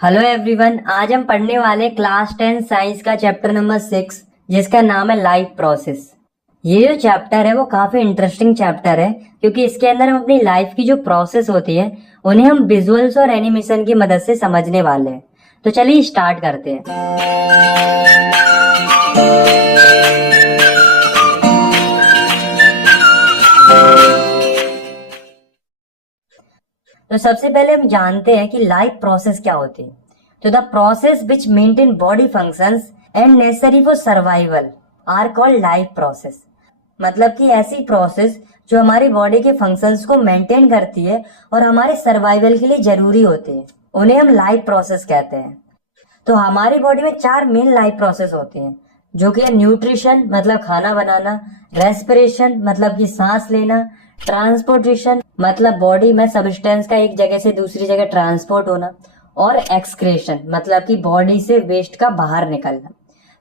Hello everyone, आज हम पढ़ने वाले क्लास 10 साइंस का चैप्टर नंबर 6 जिसका नाम है लाइफ प्रोसेस। ये जो चैप्टर है वो काफी इंटरेस्टिंग चैप्टर है क्योंकि इसके अंदर हम अपनी लाइफ की जो प्रोसेस होती है उन्हें हम विजुअल्स और एनिमेशन की मदद से समझने वाले हैं। तो चलिए स्टार्ट करते हैं। तो सबसे पहले हम जानते हैं कि लाइफ प्रोसेस क्या होती है। तो the process which maintain body functions and necessary for survival are called life process. मतलब कि ऐसी प्रोसेस जो हमारी बॉडी के फंक्शंस को मेंटेन करती है और हमारे सर्वाइवल के लिए जरूरी होती है, उन्हें हम लाइफ प्रोसेस कहते हैं। तो हमारी बॉडी में 4 मेन लाइफ प्रोसेस होती हैं, जो कि है न्यूट्रिशन मतलब खाना बनाना, रेस्पिरेशन मतलब कि सांस लेना, ट्रांसपोर्टेशन मतलब बॉडी में सब्सटेंस का एक जगह से दूसरी जगह ट्रांसपोर्ट होना, और एक्सक्रेशन मतलब कि बॉडी से वेस्ट का बाहर निकलना।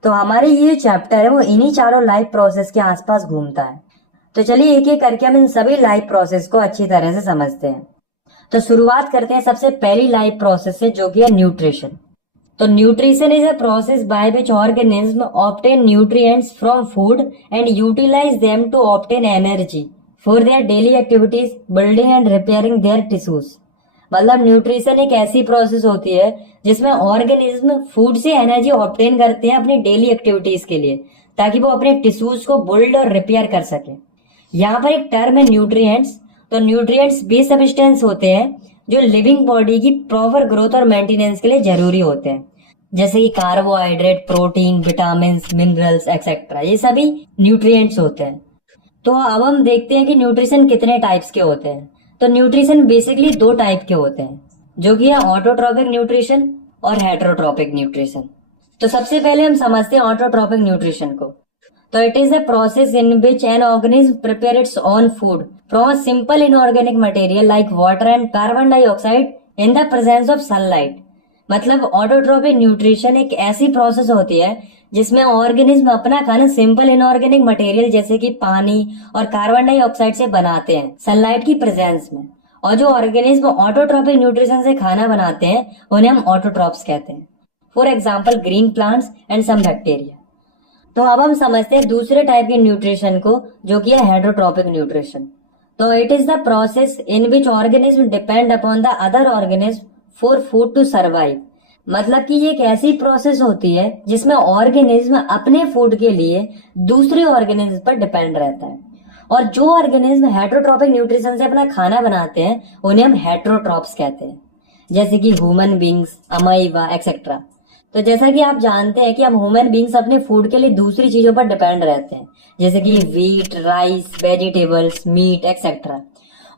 तो हमारे ये चैप्टर है वो इन्हीं चारों लाइफ प्रोसेस के आसपास घूमता है। तो चलिए एक एक करके हम इन सभी लाइफ प्रोसेस को अच्छी तरह से समझते हैं। तो शुरुआत करते हैं सबसे पहली लाइफ प्रोसेस से, जो कि है न्यूट्रिशन। तो nutrition is a process by which organism obtain nutrients from food and utilize them to obtain energy for their daily activities, building and repairing their tissues. मतलब न्यूट्रिशन एक ऐसी प्रोसेस होती है जिसमें ऑर्गेनिज्म फूड से energy obtain करते हैं अपनी डेली एक्टिविटीज के लिए, ताकि वो अपने टिश्यूज को बिल्ड और रिपेयर कर सके। यहाँ पर एक टर्म है न्यूट्रिएंट्स। तो न्यूट्रिएंट्स वे सब्सटेंस होते हैं जो लिविंग बॉडी की प्रॉपर ग्रोथ और मेंटेनेंस के लिए जरूरी होते हैं, जैसे कि carbohydrate, protein, vitamin, minerals etcetera, ये सभी न्यूट्रिएंट्स होते हैं। तो अब हम देखते हैं कि न्यूट्रिशन कितने टाइप्स के होते हैं। तो न्यूट्रिशन बेसिकली 2 टाइप के होते हैं, जो कि है ऑटोट्रॉपिक न्यूट्रिशन और हेटेरोट्रॉपिक न्यूट्रिशन। तो सबसे पहले हम समझते हैं ऑटोट्रॉपिक न्यूट्रिशन को। तो it is a process in which an organism prepare its own food from a simple inorganic material like water and carbon dioxide in the presence of sunlight. मतलब autotrophic nutrition एक ऐसी process होती है जिसमें organism अपना खाना simple inorganic material जैसे कि पानी और कार्बन डाइऑक्साइड से बनाते हैं सनलाइट की प्रेजेंस में। और जो ऑर्गेनिज्म ऑटोट्रॉपिक न्यूट्रिशन से खाना बनाते हैं उन्हें हम ऑटोट्रॉप्स कहते हैं। For example green plants and some bacteria. तो अब हम समझते हैं दूसरे टाइप के न्यूट्रिशन को, जो कि है हेटेरोट्रॉपिक न्यूट्रिशन। तो it is the process in which organism depend upon the other organism for food to survive. मतलब कि ये एक ऐसी प्रोसेस होती है जिसमें ऑर्गेनिज्म अपने फूड के लिए दूसरे ऑर्गेनिज्म पर डिपेंड रहता है। और जो ऑर्गेनिज्म हेटेरोट्रॉपिक न्यूट्रिशन से अपना खाना बनाते हैं उन्हें हम हेटेरोट्रॉप्स कहते हैं, जैसे कि ह्यूमन बींग्स, अमाइबा एक्सेट्रा। तो जैसा कि आप जानते हैं कि हम ह्यूमन बींग्स अपने फूड के लिए दूसरी चीजों पर डिपेंड रहते हैं, जैसे कि wheat, rice, vegetables, meat etcetera.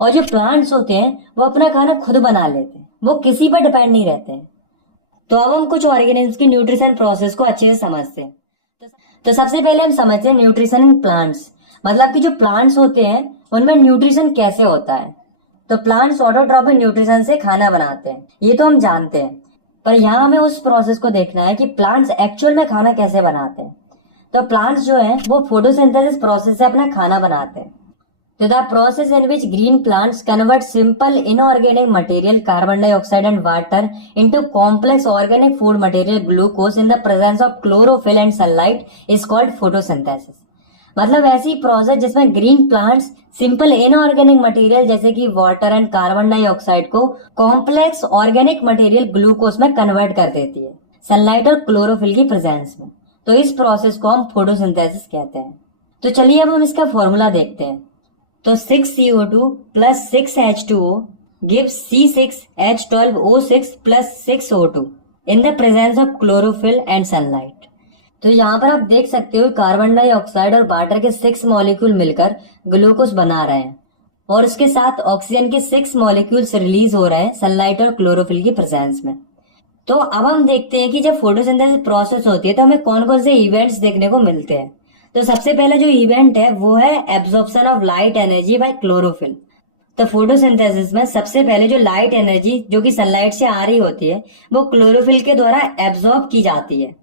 और जो प्लांट्स होते हैं वो अपना खाना खुद बना लेते हैं, वो किसी पर डिपेंड नहीं रहते हैं। तो अब हम कुछ ऑर्गेनिज्म की न्यूट्रिशन प्रोसेस को अच्छे से समझते हैं। तो सबसे पहले हम समझते हैं न्यूट्रिशन इन प्लांट्स। मतलब कि जो प्लांट्स होते हैं उनमें न्यूट्रिशन कैसे होता है। तो प्लांट्स ऑटोट्रॉपिक न्यूट्रिशन से खाना बनाते हैं, ये तो हम जानते हैं, पर यहाँ हमें उस प्रोसेस को देखना है कि प्लांट्स एक्चुअल में खाना कैसे बनाते हैं। तो प्लांट्स जो है वो फोटोसिंथेसिस प्रोसेस से अपना खाना बनाते हैं। तो the process in which green plants convert simple inorganic material carbon dioxide and water into complex organic food material glucose in the presence of chlorophyll and sunlight is called photosynthesis. मतलब ऐसी process जिसमें green plants simple inorganic material जैसे कि water and carbon dioxide को complex organic material glucose में convert कर देती है सनलाइट और क्लोरोफिल की प्रेजेंस में। तो इस प्रोसेस को हम फोटोसिंथेसिस कहते हैं। तो चलिए अब हम इसका फॉर्मूला देखते हैं। तो 6CO2 plus 6H2O gives C6H12O6 plus 6O2 in the presence of chlorophyll and sunlight। तो यहाँ पर आप देख सकते हो कार्बन डाइऑक्साइड और वाटर के 6 मॉलिक्यूल मिलकर ग्लूकोज बना रहे हैं और उसके साथ ऑक्सीजन के 6 मॉलिक्यूल्स रिलीज हो रहे हैं सनलाइट और क्लोरोफिल की प्रेजेंस में। तो अब हम देखते हैं कि जब फोटोसिंथेसिस प्रोसेस होती है तो हमें कौन कौन से इवेंट्स देखने को मिलते हैं। तो सबसे पहला जो इवेंट है वो है absorption of light energy by chlorophyll. तो फोटोसिंथेसिस में सबसे पहले जो लाइट एनर्जी जो कि सनलाइट से आ रही होती है वो क्लोरोफिल के द्वारा एब्जॉर्ब की जाती है।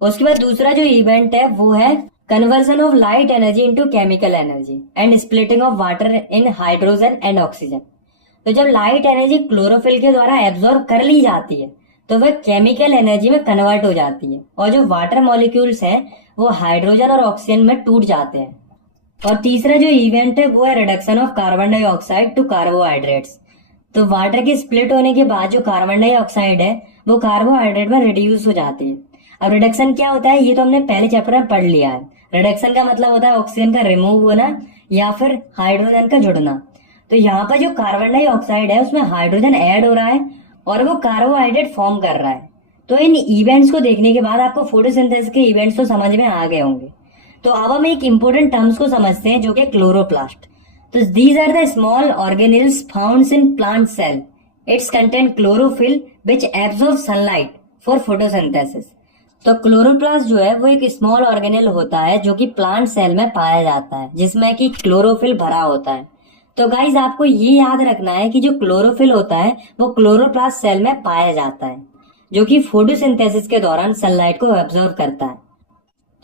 उसके बाद दूसरा जो इवेंट है वो है conversion of light energy into chemical energy and splitting of water in hydrogen and oxygen. तो जब लाइट एनर्जी क्लोरोफिल के द्वारा एब्जॉर्ब कर ली जाती है तो वह केमिकल एनर्जी में कन्वर्ट हो जाती है और जो वाटर मॉलिक्यूल्स हैं वो हाइड्रोजन और ऑक्सीजन में टूट जाते हैं। और तीसरा जो इवेंट है वो है reduction of carbon dioxide to carbohydrates. तो वाटर के स्प्लिट होने के बाद जो कार्बन डाइऑक्साइड है वो कार्बोहाइड्रेट में रिड्यूस हो जाती है। अब रिडक्शन क्या होता है ये तो हमने पहले चैप्टर में पढ़ लिया है। रिडक्शन का मतलब होता है ऑक्सीजन का रिमूव होना या फिर हाइड्रोजन का जुड़ना। तो यहाँ पर जो कार्बन डाइऑक्साइड है उसमें हाइड्रोजन ऐड हो रहा है और वो कार्बोहाइड्रेट फॉर्म कर रहा है। तो इन इवेंट्स को देखने के बाद आपको फोटोसिंथेसिस के इवेंट्स तो समझ में आ गए होंगे। तो अब हम एक इंपॉर्टेंट टर्म्स को समझते हैं जो कि क्लोरोप्लास्ट। तो these are the small organelles found in plant cell. It's content chlorophyll which absorb sunlight for photosynthesis. तो क्लोरोप्लास्ट जो है वो एक स्मॉल ऑर्गेनेल होता है जो कि प्लांट सेल में पाया जाता है जिसमें कि क्लोरोफिल भरा होता है। तो गाइज आपको ये याद रखना है कि जो क्लोरोफिल होता है वो क्लोरोप्लास्ट सेल में पाया जाता है जो कि फोटोसिंथेसिस के दौरान सनलाइट को एब्जॉर्ब करता है।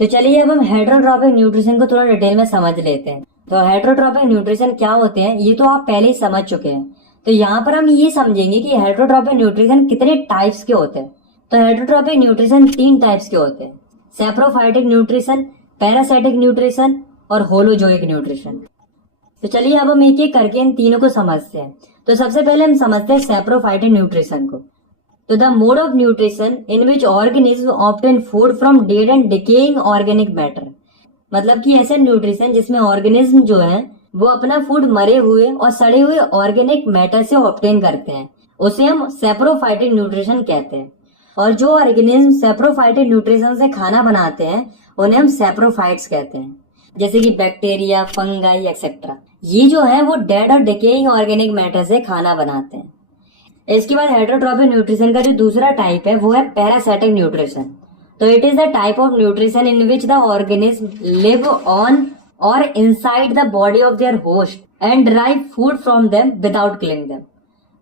तो चलिए अब हम हेटेरोट्रॉपिक न्यूट्रिशन को थोड़ा डिटेल में समझ लेते हैं। तो हेटेरोट्रॉपिक न्यूट्रिशन क्या होते हैं ये तो आप पहले ही समझ चुके हैं। तो यहाँ पर हम ये समझेंगे कि हेटेरोट्रॉपिक न्यूट्रिशन कितने टाइप्स के होते हैं। तो हेटेरोट्रॉपिक न्यूट्रिशन 3 टाइप्स के होते हैं, सैप्रोफाइटिक न्यूट्रिशन, पैरासाइटिक न्यूट्रिशन और होलोजोइक न्यूट्रिशन। तो चलिए अब हम एक एक करके इन तीनों को समझते हैं। तो सबसे पहले हम समझते हैं सैप्रोफाइटिक न्यूट्रिशन को। तो the mode of nutrition in which organism obtain food from dead and decaying organic matter. मतलब कि ऐसे न्यूट्रिशन जिसमें ऑर्गेनिज्म जो है वो अपना फूड मरे हुए और सड़े हुए ऑर्गेनिक मैटर से ऑब्टेन करते हैं, उसे हम सैप्रोफाइटिक न्यूट्रिशन कहते हैं। और जो ऑर्गेनिज्म सैप्रोफाइटिक न्यूट्रिशन से खाना बनाते हैं उन्हें हम सैप्रोफाइट्स कहते हैं, जैसे कि बैक्टीरिया, फंगाई एक्सेट्रा। ये जो है वो डेड और डिकेइंग ऑर्गेनिक मैटर से खाना बनाते हैं। इसके बाद हेटेरोट्रॉपिक न्यूट्रिशन का जो दूसरा टाइप है वो है पैरासाइटिक न्यूट्रिशन। तो it is the type of nutrition in which the organism live on or inside the body of their host and derive food from them without killing them.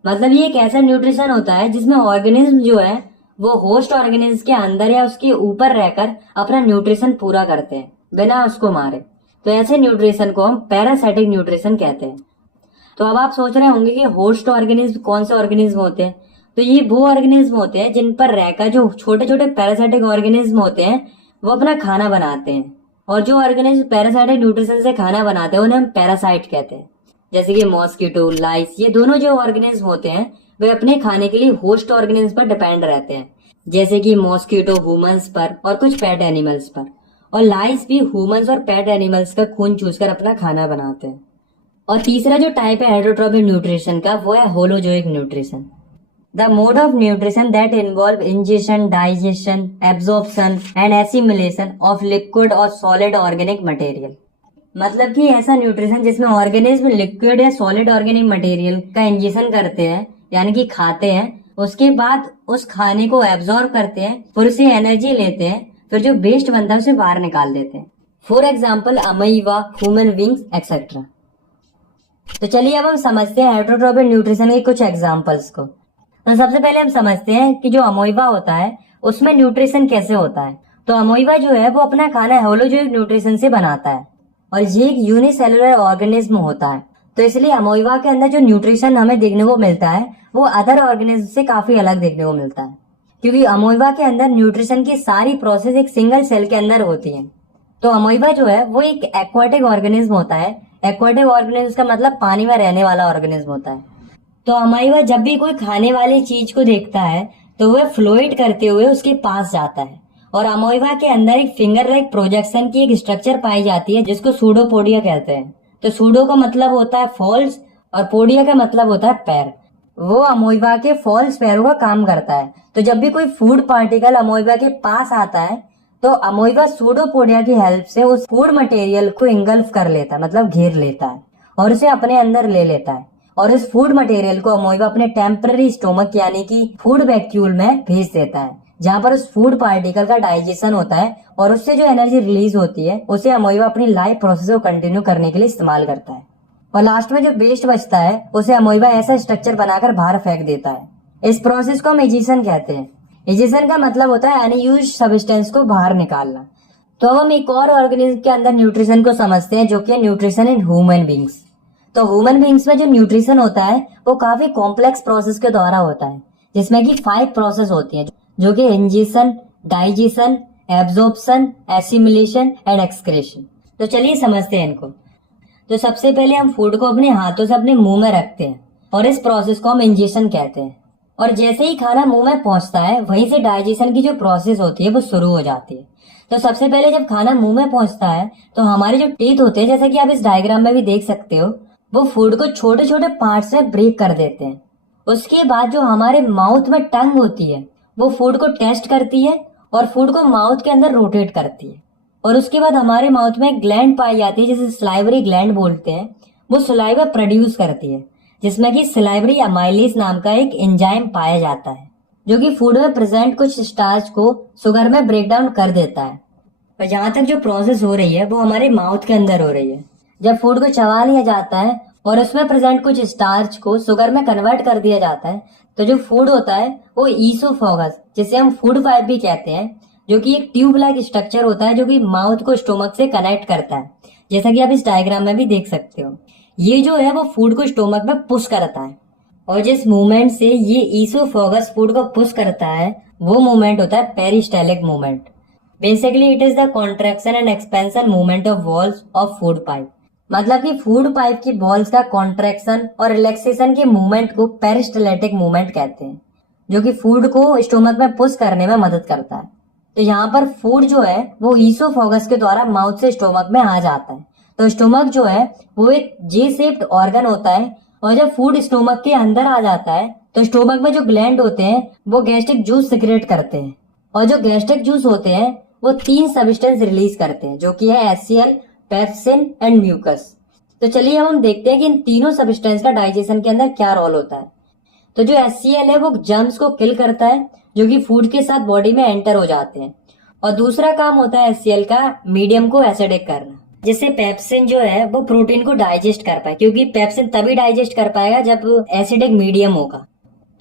मतलब ये एक ऐसा न्यूट्रिशन होता है जिसमें ऑर्गेनिज्म जो है वो होस्ट ऑर्गेनिज्म के अंदर या उसके ऊपर रहकर अपना न्यूट्रिशन पूरा करते हैं बिना उसको मारे। तो ऐसे न्यूट्रिशन को हम पैरासाइटिक न्यूट्रिशन कहते हैं। तो अब आप सोच रहे होंगे कि होस्ट ऑर्गेनिज्म कौन से ऑर्गेनिज्म होते हैं। तो ये वो ऑर्गेनिज्म होते हैं जिन पर रहकर जो छोटे छोटे पैरासाइटिक ऑर्गेनिज्म होते हैं वो अपना खाना बनाते हैं। और जो ऑर्गेनिज्म पैरासाइटिक न्यूट्रिशन से खाना बनाते हैं उन्हें हम पैरासाइट कहते हैं। जैसे कि मॉस्किटो, लाइस, ये दोनों जो ऑर्गेनिज्म होते हैं वे अपने खाने के लिए होस्ट ऑर्गेनिज्म पर डिपेंड रहते हैं, जैसे कि मॉस्किटो ह्यूमंस पर और कुछ पेट एनिमल्स पर, और लाइस भी ह्यूमंस और पेट एनिमल्स का खून चूसकर अपना खाना बनाते हैं। और तीसरा जो टाइप है हेटेरोट्रॉपिक न्यूट्रिशन का वो है holozoic nutrition. The mode of nutrition that involve ingestion, digestion, absorption and assimilation of liquid और सॉलिड ऑर्गेनिक मटेरियल। मतलब कि ऐसा न्यूट्रिशन जिसमें ऑर्गेनिज्म लिक्विड या सॉलिड ऑर्गेनिक मटेरियल का इंजेशन करते हैं यानी कि खाते हैं, उसके बाद उस खाने को एब्जॉर्ब करते हैं, फिर उसे एनर्जी लेते हैं, फिर जो वेस्ट बनता है उसे बाहर निकाल देते हैं। For example amoeba, human beings etcetera. तो चलिए अब हम समझते हैं हेटेरोट्रॉपिक न्यूट्रिशन के कुछ एग्जाम्पल्स को। तो सबसे पहले हम समझते हैं कि जो अमीबा होता है उसमें न्यूट्रिशन कैसे होता है। तो अमीबा जो है वो अपना खाना होलोजोइक न्यूट्रिशन से बनाता है और ये एक यूनिसेलुलर ऑर्गेनिज्म होता है। तो इसलिए अमीबा के अंदर जो न्यूट्रिशन हमें देखने को मिलता है वो अदर ऑर्गेनिज्म से काफी अलग देखने को मिलता है, क्योंकि अमीबा के अंदर न्यूट्रिशन की सारी प्रोसेस एक सिंगल सेल के अंदर होती है। तो अमीबा जो है वो एक एक्वाटिक ऑर्गेनिज्म होता है। एक्वाटिक ऑर्गेनिज्म का मतलब पानी में रहने वाला ऑर्गेनिज्म होता है। तो अमीबा जब भी कोई खाने वाली चीज को देखता है तो वह फ्लोइड करते हुए उसके पास जाता है और अमीबा के अंदर एक फिंगर लाइक प्रोजेक्शन की एक स्ट्रक्चर पाई जाती है जिसको सूडोपोडिया कहते हैं। तो सूडो का मतलब होता है फॉल्स और पोडिया का मतलब होता है पैर। वो अमीबा के फॉल्स पैरों का काम करता है। तो जब भी कोई फूड पार्टिकल अमीबा के पास आता है तो अमीबा सूडोपोडिया की हेल्प से उस फूड मटेरियल को इंगल्फ कर लेता है, मतलब घेर लेता है और उसे अपने अंदर ले लेता है। और इस फूड मटेरियल को अमीबा अपने टेम्पररी स्टोमक यानी कि फूड वैक्यूल में भेज देता है, जहाँ पर उस फूड पार्टिकल का डाइजेशन होता है और उससे जो एनर्जी रिलीज होती है उसे अमीबा अपनी लाइफ प्रोसेस को कंटिन्यू करने के लिए इस्तेमाल करता है। और लास्ट में जो वेस्ट बचता है उसे अमीबा ऐसा स्ट्रक्चर बनाकर बाहर फेंक देता है। इस प्रोसेस को हम इजेशन कहते हैं। इजेशन का मतलब होता है अनयूज्ड सब्सटेंस को बाहर निकालना। तो अब हम एक और ऑर्गेनिज्म के अंदर न्यूट्रिशन को समझते हैं जो कि न्यूट्रिशन इन ह्यूमन बींग्स। तो ह्यूमन बींग्स में जो न्यूट्रिशन होता है वो काफी कॉम्प्लेक्स प्रोसेस के द्वारा होता है, जिसमें कि 5 प्रोसेस होती हैं, जो कि ingestion, digestion, absorption, assimilation and excretion. तो चलिए समझते हैं इनको। तो सबसे पहले हम फूड को अपने हाथों से अपने मुंह में रखते हैं और इस प्रोसेस को हम इंजेशन कहते हैं। और जैसे ही खाना मुंह में पहुंचता है वहीं से डाइजेशन की जो प्रोसेस होती है वो शुरू हो जाती है। तो सबसे पहले जब खाना मुंह में पहुंचता है तो हमारे जो टीथ होते हैं, जैसे कि आप इस डायग्राम में भी देख सकते हो, वो फूड को छोटे छोटे पार्ट्स में ब्रेक कर देते हैं। उसके बाद जो हमारे माउथ में टंग होती है वो फूड को टेस्ट करती है और फूड को माउथ के अंदर रोटेट करती है। और उसके बाद हमारे माउथ में एक ग्लैंड पाई जाती है जिसे सलाइवरी ग्लैंड बोलते हैं। वो सलाइवा प्रोड्यूस करती है, जिसमें कि सलाइवरी अमाइलेज नाम का एक एंजाइम पाया जाता है, जो कि फूड में प्रेजेंट कुछ स्टार्च को शुगर में ब्रेक डाउन कर देता है। और यहाँ तक जो प्रोसेस हो रही है वो हमारे माउथ के अंदर हो रही है। जब फूड को चबा लिया जाता है और उसमें प्रेजेंट कुछ स्टार्च को शुगर में कन्वर्ट कर दिया जाता है, तो जो फूड होता है वो ईसोफेगस, जिसे हम फूड पाइप भी कहते हैं, जो कि एक ट्यूब लाइक स्ट्रक्चर होता है जो कि माउथ को स्टोमक से कनेक्ट करता है, जैसा कि आप इस डायग्राम में भी देख सकते हो। ये जो है वो फूड को स्टोमक में पुश करता है और जिस मूवमेंट से ये ईसोफेगस फूड को पुश करता है वो मूवमेंट होता है peristaltic movement. Basically it is the contraction and expansion movement of walls of food pipe. मतलब कि फूड पाइप की वॉल्स का कॉन्ट्रैक्शन और रिलैक्सेशन के मूवमेंट को पेरिस्टाल्टिक मूवमेंट कहते हैं, जो कि फूड को स्टोमक में पुश करने में मदद करता है। तो यहाँ पर फूड जो है वो ईसोफेगस के द्वारा माउथ से स्टोमक में आ जाता है। तो स्टोमक जो है वो एक जे शेप्ड ऑर्गन होता है और जब फूड स्टोमक के अंदर आ जाता है तो स्टोमक में जो ग्लैंड होते हैं वो गैस्ट्रिक जूस सिक्रेट करते हैं और जो गैस्ट्रिक जूस होते हैं वो 3 सब्सटेंस रिलीज करते हैं, जो कि है HCl, पेप्सिन एंड म्यूकस। तो चलिए अब हम देखते हैं कि इन तीनों सब्सटेंस का डाइजेशन के अंदर क्या रोल होता है। तो जो HCl है वो जर्म्स को किल करता है जो कि फूड के साथ बॉडी में एंटर हो जाते हैं। और दूसरा काम होता है HCl का मीडियम को एसिडिक करना, जिससे पेप्सिन जो है वो प्रोटीन को डाइजेस्ट कर पाए, क्योंकि पेप्सिन तभी डाइजेस्ट कर पाएगा जब एसिडिक मीडियम होगा।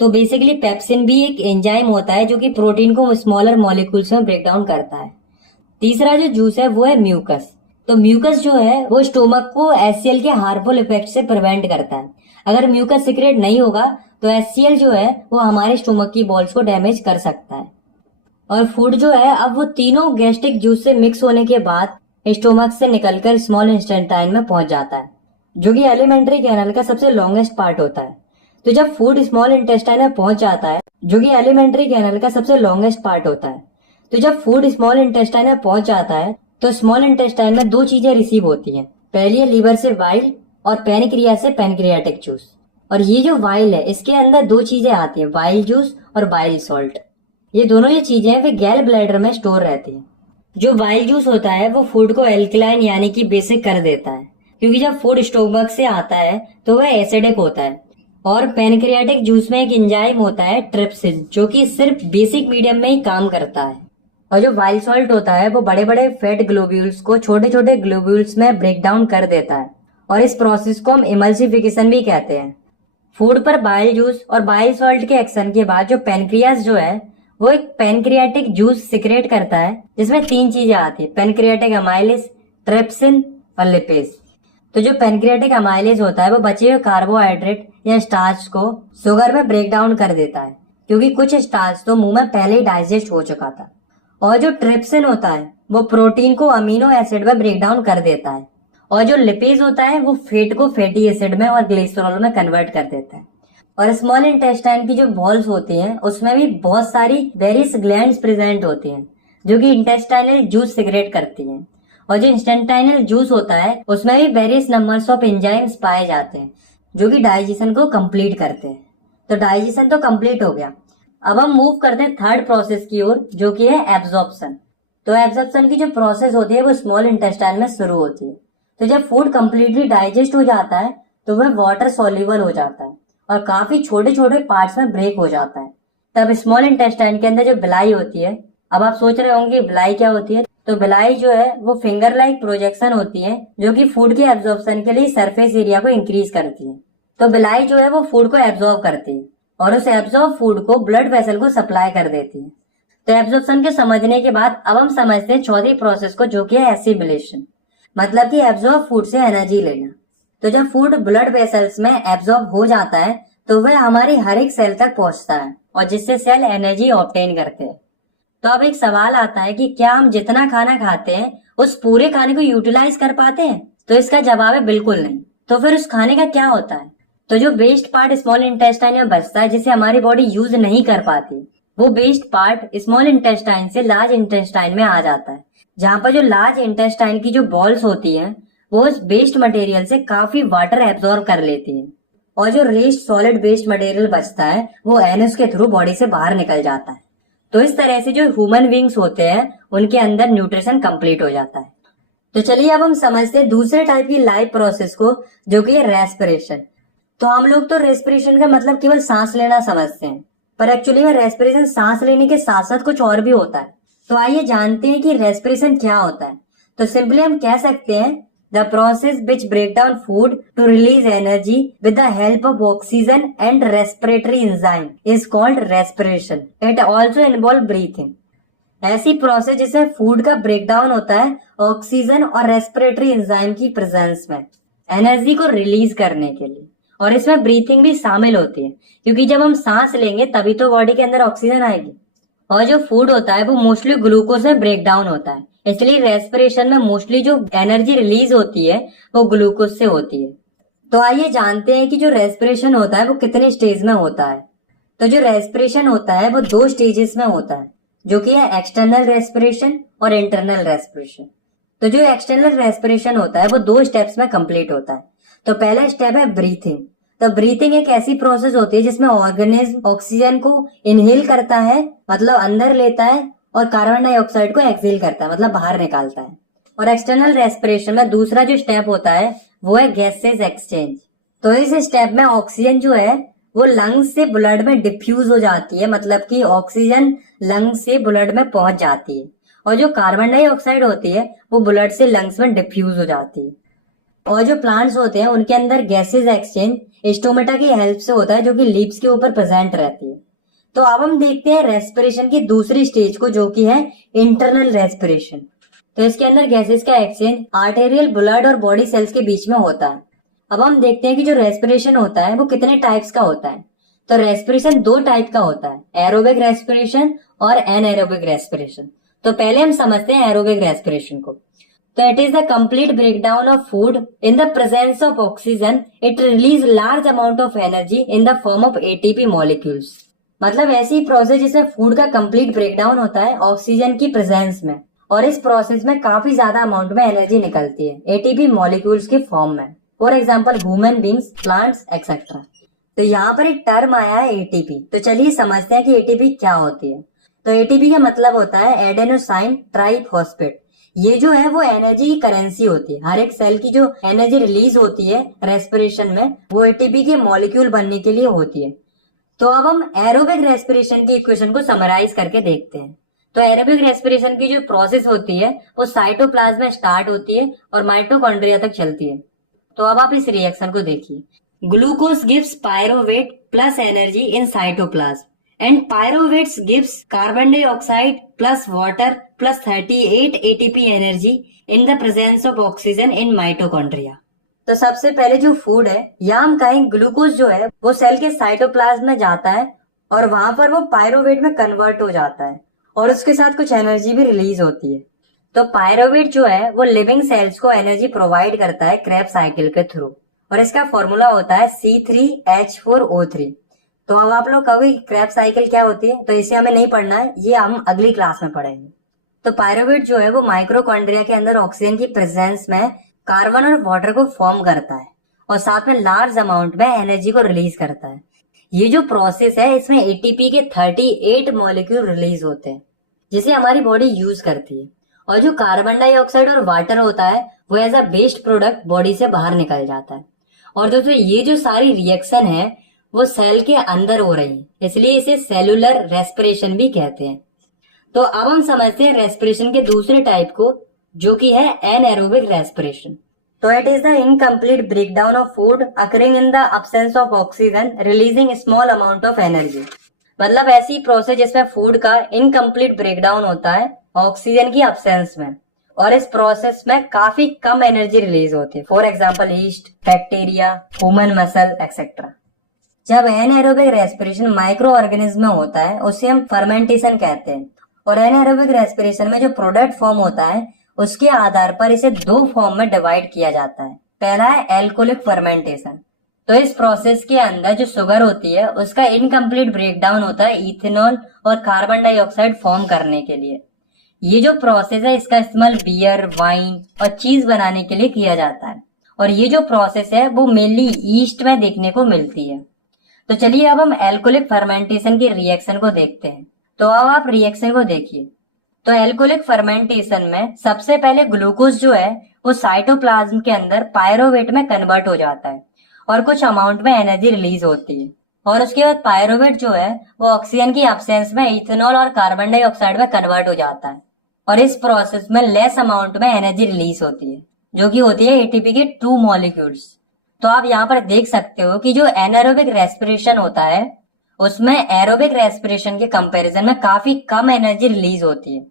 तो बेसिकली पेप्सिन भी एक एंजाइम होता है जो कि प्रोटीन को स्मॉलर मॉलिक्यूल्स में ब्रेक डाउन करता है। तीसरा जो जूस है वो है म्यूकस। तो म्यूकस जो है वो स्टोमक को HCl के हार्मफुल इफेक्ट से प्रिवेंट करता है। अगर म्यूकस सीक्रेट नहीं होगा तो HCl जो है वो हमारे स्टोमक की बॉल्स को डैमेज कर सकता है। और फूड जो है अब वो तीनों गैस्ट्रिक जूस से मिक्स होने के बाद स्टोमक से निकलकर स्मॉल इंटेस्टाइन में पहुंच जाता है, जो कि एलिमेंट्री कैनल का सबसे लॉन्गेस्ट पार्ट होता है। तो जब फूड स्मॉल इंटेस्टाइन में पहुंच जाता है, जो कि एलिमेंट्री कैनल का सबसे लॉन्गेस्ट पार्ट होता है, तो जब फूड स्मॉल इंटेस्टाइन में पहुंच जाता है तो स्मॉल इंटेस्टाइन में 2 चीजें रिसीव होती हैं। पहली है लीवर से वाइल और पैनक्रियास से पैनक्रियाटिक जूस। और ये जो वाइल है इसके अंदर 2 चीजें आती हैं, वाइल जूस और वाइल सॉल्ट। ये दोनों ये चीजें वे गैल ब्लैडर में स्टोर रहती हैं। जो वाइल जूस होता है वो फूड को एल्कलाइन यानी कि बेसिक कर देता है, क्योंकि जब फूड स्टोमक से आता है तो वह एसिडिक होता है। और पैनक्रियाटिक जूस में एक एंजाइम होता है ट्रिप्सिन, जो कि सिर्फ बेसिक मीडियम में ही काम करता है। और जो वाइल सॉल्ट होता है वो बड़े बड़े फैट ग्लोब्यूल्स को छोटे छोटे ग्लोब्यूल्स में ब्रेक डाउन कर देता है और इस प्रोसेस को हम इमल्सिफिकेशन भी कहते हैं। फूड पर बाइल जूस और बाइल सॉल्ट के एक्शन के बाद जो पैनक्रियास जो है वो एक पैनक्रियाटिक जूस सिक्रेट करता है, जिसमें 3 चीजें आती है, पैनक्रियाटिक अमाइलेज, ट्रिप्सिन और लिपेज। तो जो पैनक्रियाटिक अमाइलेज होता है वो बचे हुए कार्बोहाइड्रेट या स्टार्च को शुगर में ब्रेक डाउन कर देता है, क्योंकि कुछ स्टार्च तो मुंह में पहले ही डाइजेस्ट हो चुका था। और जो ट्रिप्सिन होता है वो प्रोटीन को अमीनो एसिड में ब्रेक डाउन कर देता है। और जो लिपेज होता है वो फैट को फैटी एसिड में और ग्लिसरॉल में कन्वर्ट कर देता है। और स्मॉल इंटेस्टाइन की जो बॉल्स होती हैं उसमें भी बहुत सारी वेरियस ग्लैंड्स प्रेजेंट होती हैं, जो कि इंटेस्टाइनल जूस सिक्रेट करती हैं। और जो इंटेस्टाइनल जूस होता है उसमें भी वेरियस नंबर्स ऑफ एंजाइम्स पाए जाते हैं, जो कि डाइजेशन को कंप्लीट करते हैं। तो डाइजेशन तो कंप्लीट हो गया। अब हम मूव करते हैं थर्ड प्रोसेस की ओर, जो कि है एब्जॉर्प्शन। तो एब्जॉर्प्शन की जो प्रोसेस होती है वो स्मॉल इंटेस्टाइन में शुरू होती है। तो जब फूड कंप्लीटली डाइजेस्ट हो जाता है तो वह वाटर सोल्यूबल हो जाता है और काफी छोटे छोटे पार्ट्स में ब्रेक हो जाता है। तब स्मॉल इंटेस्टाइन के अंदर जो बिलाई होती है, अब आप सोच रहे होंगे बिलाई क्या होती है। तो बिलाई जो है वो फिंगर लाइक प्रोजेक्शन होती है, जो कि फूड के एब्जॉर्प्शन के लिए सरफेस एरिया को इंक्रीज करती है। तो बिलाई जो है वो फूड को एब्जॉर्ब करती है और उस एब्जॉर्ब फूड को ब्लड वेसल को सप्लाई कर देती है। तो एब्जॉर्प्शन के समझने के बाद अब हम समझते हैं चौथी प्रोसेस को, जो कि है एसिमिलेशन, मतलब कि एब्जॉर्ब फूड से एनर्जी लेना। तो जब फूड ब्लड वेसल्स में एब्जॉर्ब हो जाता है तो वह हमारी हर एक सेल तक पहुंचता है और जिससे सेल एनर्जी ऑब्टेन करते हैं। तो अब एक सवाल आता है कि क्या हम जितना खाना खाते हैं उस पूरे खाने को यूटिलाइज कर पाते हैं? तो इसका जवाब है बिल्कुल नहीं। तो फिर उस खाने का क्या होता है? तो जो वेस्ट पार्ट स्मॉल इंटेस्टाइन में बचता है जिसे हमारी बॉडी यूज नहीं कर पाती, वो वेस्ट पार्ट स्मॉल इंटेस्टाइन से लार्ज इंटेस्टाइन में आ जाता है, जहाँ पर जो लार्ज इंटेस्टाइन की जो बॉल्स होती हैं वो उस वेस्ट मटेरियल से काफी वाटर एब्जॉर्ब कर लेती है, और जो रेस्ट सॉलिड वेस्ट मटेरियल बचता है वो एनस के थ्रू बॉडी से बाहर निकल जाता है। तो इस तरह से जो ह्यूमन बींग्स होते हैं उनके अंदर न्यूट्रिशन कंप्लीट हो जाता है। तो चलिए अब हम समझते हैं दूसरे टाइप की लाइफ प्रोसेस को, जो कि है रेस्पिरेशन। तो हम लोग तो रेस्पिरेशन का मतलब केवल सांस लेना समझते हैं, पर एक्चुअली में रेस्पिरेशन सांस लेने के साथ साथ कुछ और भी होता है। तो आइए जानते हैं कि रेस्पिरेशन क्या होता है। तो सिंपली हम कह सकते हैं the process which break down food to release energy with the help of oxygen and respiratory enzyme is called respiration. It also involve breathing. ऐसी प्रोसेस जिसमें फूड का ब्रेक डाउन होता है ऑक्सीजन और रेस्पिरेटरी एंजाइम की presence में energy को release करने के लिए, और इसमें ब्रीथिंग भी शामिल होती है, क्योंकि जब हम सांस लेंगे तभी तो बॉडी के अंदर ऑक्सीजन आएगी। और जो फूड होता है वो मोस्टली ग्लूकोज में ब्रेक डाउन होता है, इसलिए रेस्पिरेशन में मोस्टली जो एनर्जी रिलीज होती है वो ग्लूकोज से होती है। तो आइए जानते हैं कि जो रेस्पिरेशन होता है वो कितने स्टेज में होता है। तो जो रेस्पिरेशन होता है वो 2 स्टेजेस में होता है, जो कि है एक्सटर्नल रेस्पिरेशन और इंटरनल रेस्पिरेशन। तो जो एक्सटर्नल रेस्पिरेशन होता है वो 2 स्टेप्स में कंप्लीट होता है। तो पहला स्टेप है ब्रीथिंग। तो ब्रीथिंग एक ऐसी प्रोसेस होती है जिसमें ऑर्गेनिज्म ऑक्सीजन को इनहेल करता है, मतलब अंदर लेता है, और कार्बन डाइऑक्साइड को एक्सहेल करता है, मतलब बाहर निकालता है। और एक्सटर्नल रेस्पिरेशन में दूसरा जो स्टेप होता है वो है गैसेस एक्सचेंज। तो इस स्टेप में ऑक्सीजन जो है वो लंग्स से ब्लड में डिफ्यूज हो जाती है, मतलब कि ऑक्सीजन लंग्स से ब्लड में पहुंच जाती है, और जो कार्बन डाइऑक्साइड होती है वो ब्लड से लंग्स में डिफ्यूज हो जाती है। और जो प्लांट्स होते हैं उनके अंदर गैसेस एक्सचेंज स्टोमेटा की हेल्प से होता है, जो कि लीव्स के ऊपर प्रेजेंट रहती है। तो अब हम देखते हैं रेस्पिरेशन की दूसरी स्टेज को, जो कि है इंटरनल रेस्पिरेशन। तो इसके अंदर गैसेस का एक्सचेंज आर्टेरियल ब्लड और बॉडी सेल्स के बीच में होता है। अब हम देखते हैं कि जो रेस्पिरेशन होता है वो कितने टाइप्स का होता है। तो रेस्पिरेशन 2 टाइप का होता है, एरोबिक रेस्पिरेशन और एनएरोबिक रेस्पिरेशन। तो पहले हम समझते हैं एरोबिक रेस्पिरेशन को। तो it is the complete breakdown of food in the presence of oxygen. It release large amount of energy in the form of ATP molecules. मतलब ऐसी प्रोसेस जिसमें फूड का कंप्लीट ब्रेकडाउन होता है ऑक्सीजन की presence में, और इस प्रोसेस में काफी ज्यादा अमाउंट में एनर्जी निकलती है एटीपी मॉलिक्यूल्स के फॉर्म में। For example human beings, plants etcetera. तो यहाँ पर एक टर्म आया है एटीपी। तो चलिए समझते हैं कि एटीपी क्या होती है। तो एटीपी का मतलब होता है एडेनोसाइन ट्राइफॉस्फेट। ये जो है वो एनर्जी की करेंसी होती है। हर एक सेल की जो एनर्जी रिलीज होती है रेस्पिरेशन में वो एटीपी के मॉलिक्यूल बनने के लिए होती है। तो अब हम एरोबिक रेस्पिरेशन की इक्वेशन को समराइज करके देखते हैं। तो एरोबिक रेस्पिरेशन की जो प्रोसेस होती है वो साइटोप्लाज्म में स्टार्ट होती है और माइटोकॉन्ड्रिया तक चलती है। तो अब आप इस रिएक्शन को देखिए। Glucose gives pyruvate plus energy in cytoplasm and pyruvates gives carbon dioxide plus water plus 38 ATP energy in the presence of oxygen in mitochondria। तो सबसे पहले जो फूड है, या हम कहें ग्लूकोज जो है वो सेल के साइटोप्लाज्म में जाता है और वहां पर वो पायरोवेट में कन्वर्ट हो जाता है और उसके साथ कुछ एनर्जी भी रिलीज होती है। तो पायरोवेट जो है वो लिविंग सेल्स को एनर्जी प्रोवाइड करता है क्रेब्स साइकिल के थ्रू, और इसका फॉर्मूला होता है C3H4O3। तो अब आप लोग कहोगे क्रेब्स साइकिल क्या होती है, तो इसे हमें नहीं पढ़ना है, ये हम अगली क्लास में पढ़ेंगे। तो पायरोवेट जो है वो माइक्रोकॉन्ड्रिया के अंदर ऑक्सीजन की प्रेजेंस में कार्बन और वाटर को फॉर्म करता है और साथ में लार्ज अमाउंट में एनर्जी को रिलीज करता है। ये जो प्रोसेस है इसमें एटीपी के 38 मॉलिक्यूल रिलीज होते हैं जिसे हमारी बॉडी यूज करती है, और जो कार्बन डाइऑक्साइड और वाटर होता है वो as a waste product body से बाहर निकल जाता है। और दोस्तों ये जो सारी रिएक्शन है वो सेल के अंदर हो रही है, इसलिए इसे सेलुलर रेस्पिरेशन भी कहते हैं। तो अब हम समझते हैं रेस्पिरेशन के दूसरे टाइप को, जो कि है एनएरोबिक रेस्पिरेशन। तो it is the incomplete breakdown of food occurring in the absence of oxygen releasing small amount of energy. मतलब ऐसी प्रोसेस जिसमें फूड का इनकम्प्लीट ब्रेकडाउन होता है ऑक्सीजन की अब्सेंस में, और इस प्रोसेस में काफी कम एनर्जी रिलीज होती है। For example east, bacteria, human muscle etcetera. जब एनएरोबिक रेस्पिरेशन माइक्रो ऑर्गेनिज्म में होता है उसे हम फर्मेंटेशन कहते हैं। और एनएरोबिक रेस्पिरेशन में जो प्रोडक्ट फॉर्म होता है उसके आधार पर इसे दो फॉर्म में डिवाइड किया जाता है। पहला है एल्कोहलिक फर्मेंटेशन। तो इस प्रोसेस के अंदर जो शुगर होती है उसका इनकम्प्लीट ब्रेकडाउन होता है इथेनॉल और कार्बन डाइऑक्साइड फॉर्म करने के लिए। ये जो प्रोसेस है इसका इस्तेमाल बियर, वाइन और चीज बनाने के लिए किया जाता है। और ये जो प्रोसेस है वो मेनली ईस्ट में देखने को मिलती है। तो चलिए अब हम एल्कोहलिक फर्मेंटेशन के रिएक्शन को देखते हैं। तो अब आप रिएक्शन को देखिए। तो एल्कोहलिक फर्मेंटेशन में सबसे पहले ग्लूकोज जो है वो साइटोप्लाज्म के अंदर पायरोवेट में कन्वर्ट हो जाता है और कुछ अमाउंट में एनर्जी रिलीज होती है। और उसके बाद पायरोवेट जो है वो ऑक्सीजन की एब्सेंस में इथेनॉल और कार्बन डाइऑक्साइड में कन्वर्ट हो जाता है। और इस प्रोसेस में लेस अमाउंट में एनर्जी रिलीज होती है जो कि होती है एटीपी के 2 मॉलिक्यूल्स। तो आप यहाँ पर देख सकते हो कि जो एनारोबिक रेस्पिरेशन होता है उसमें एरोबिक रेस्पिरेशन के कंपैरिजन में काफी कम एनर्जी रिलीज होती है।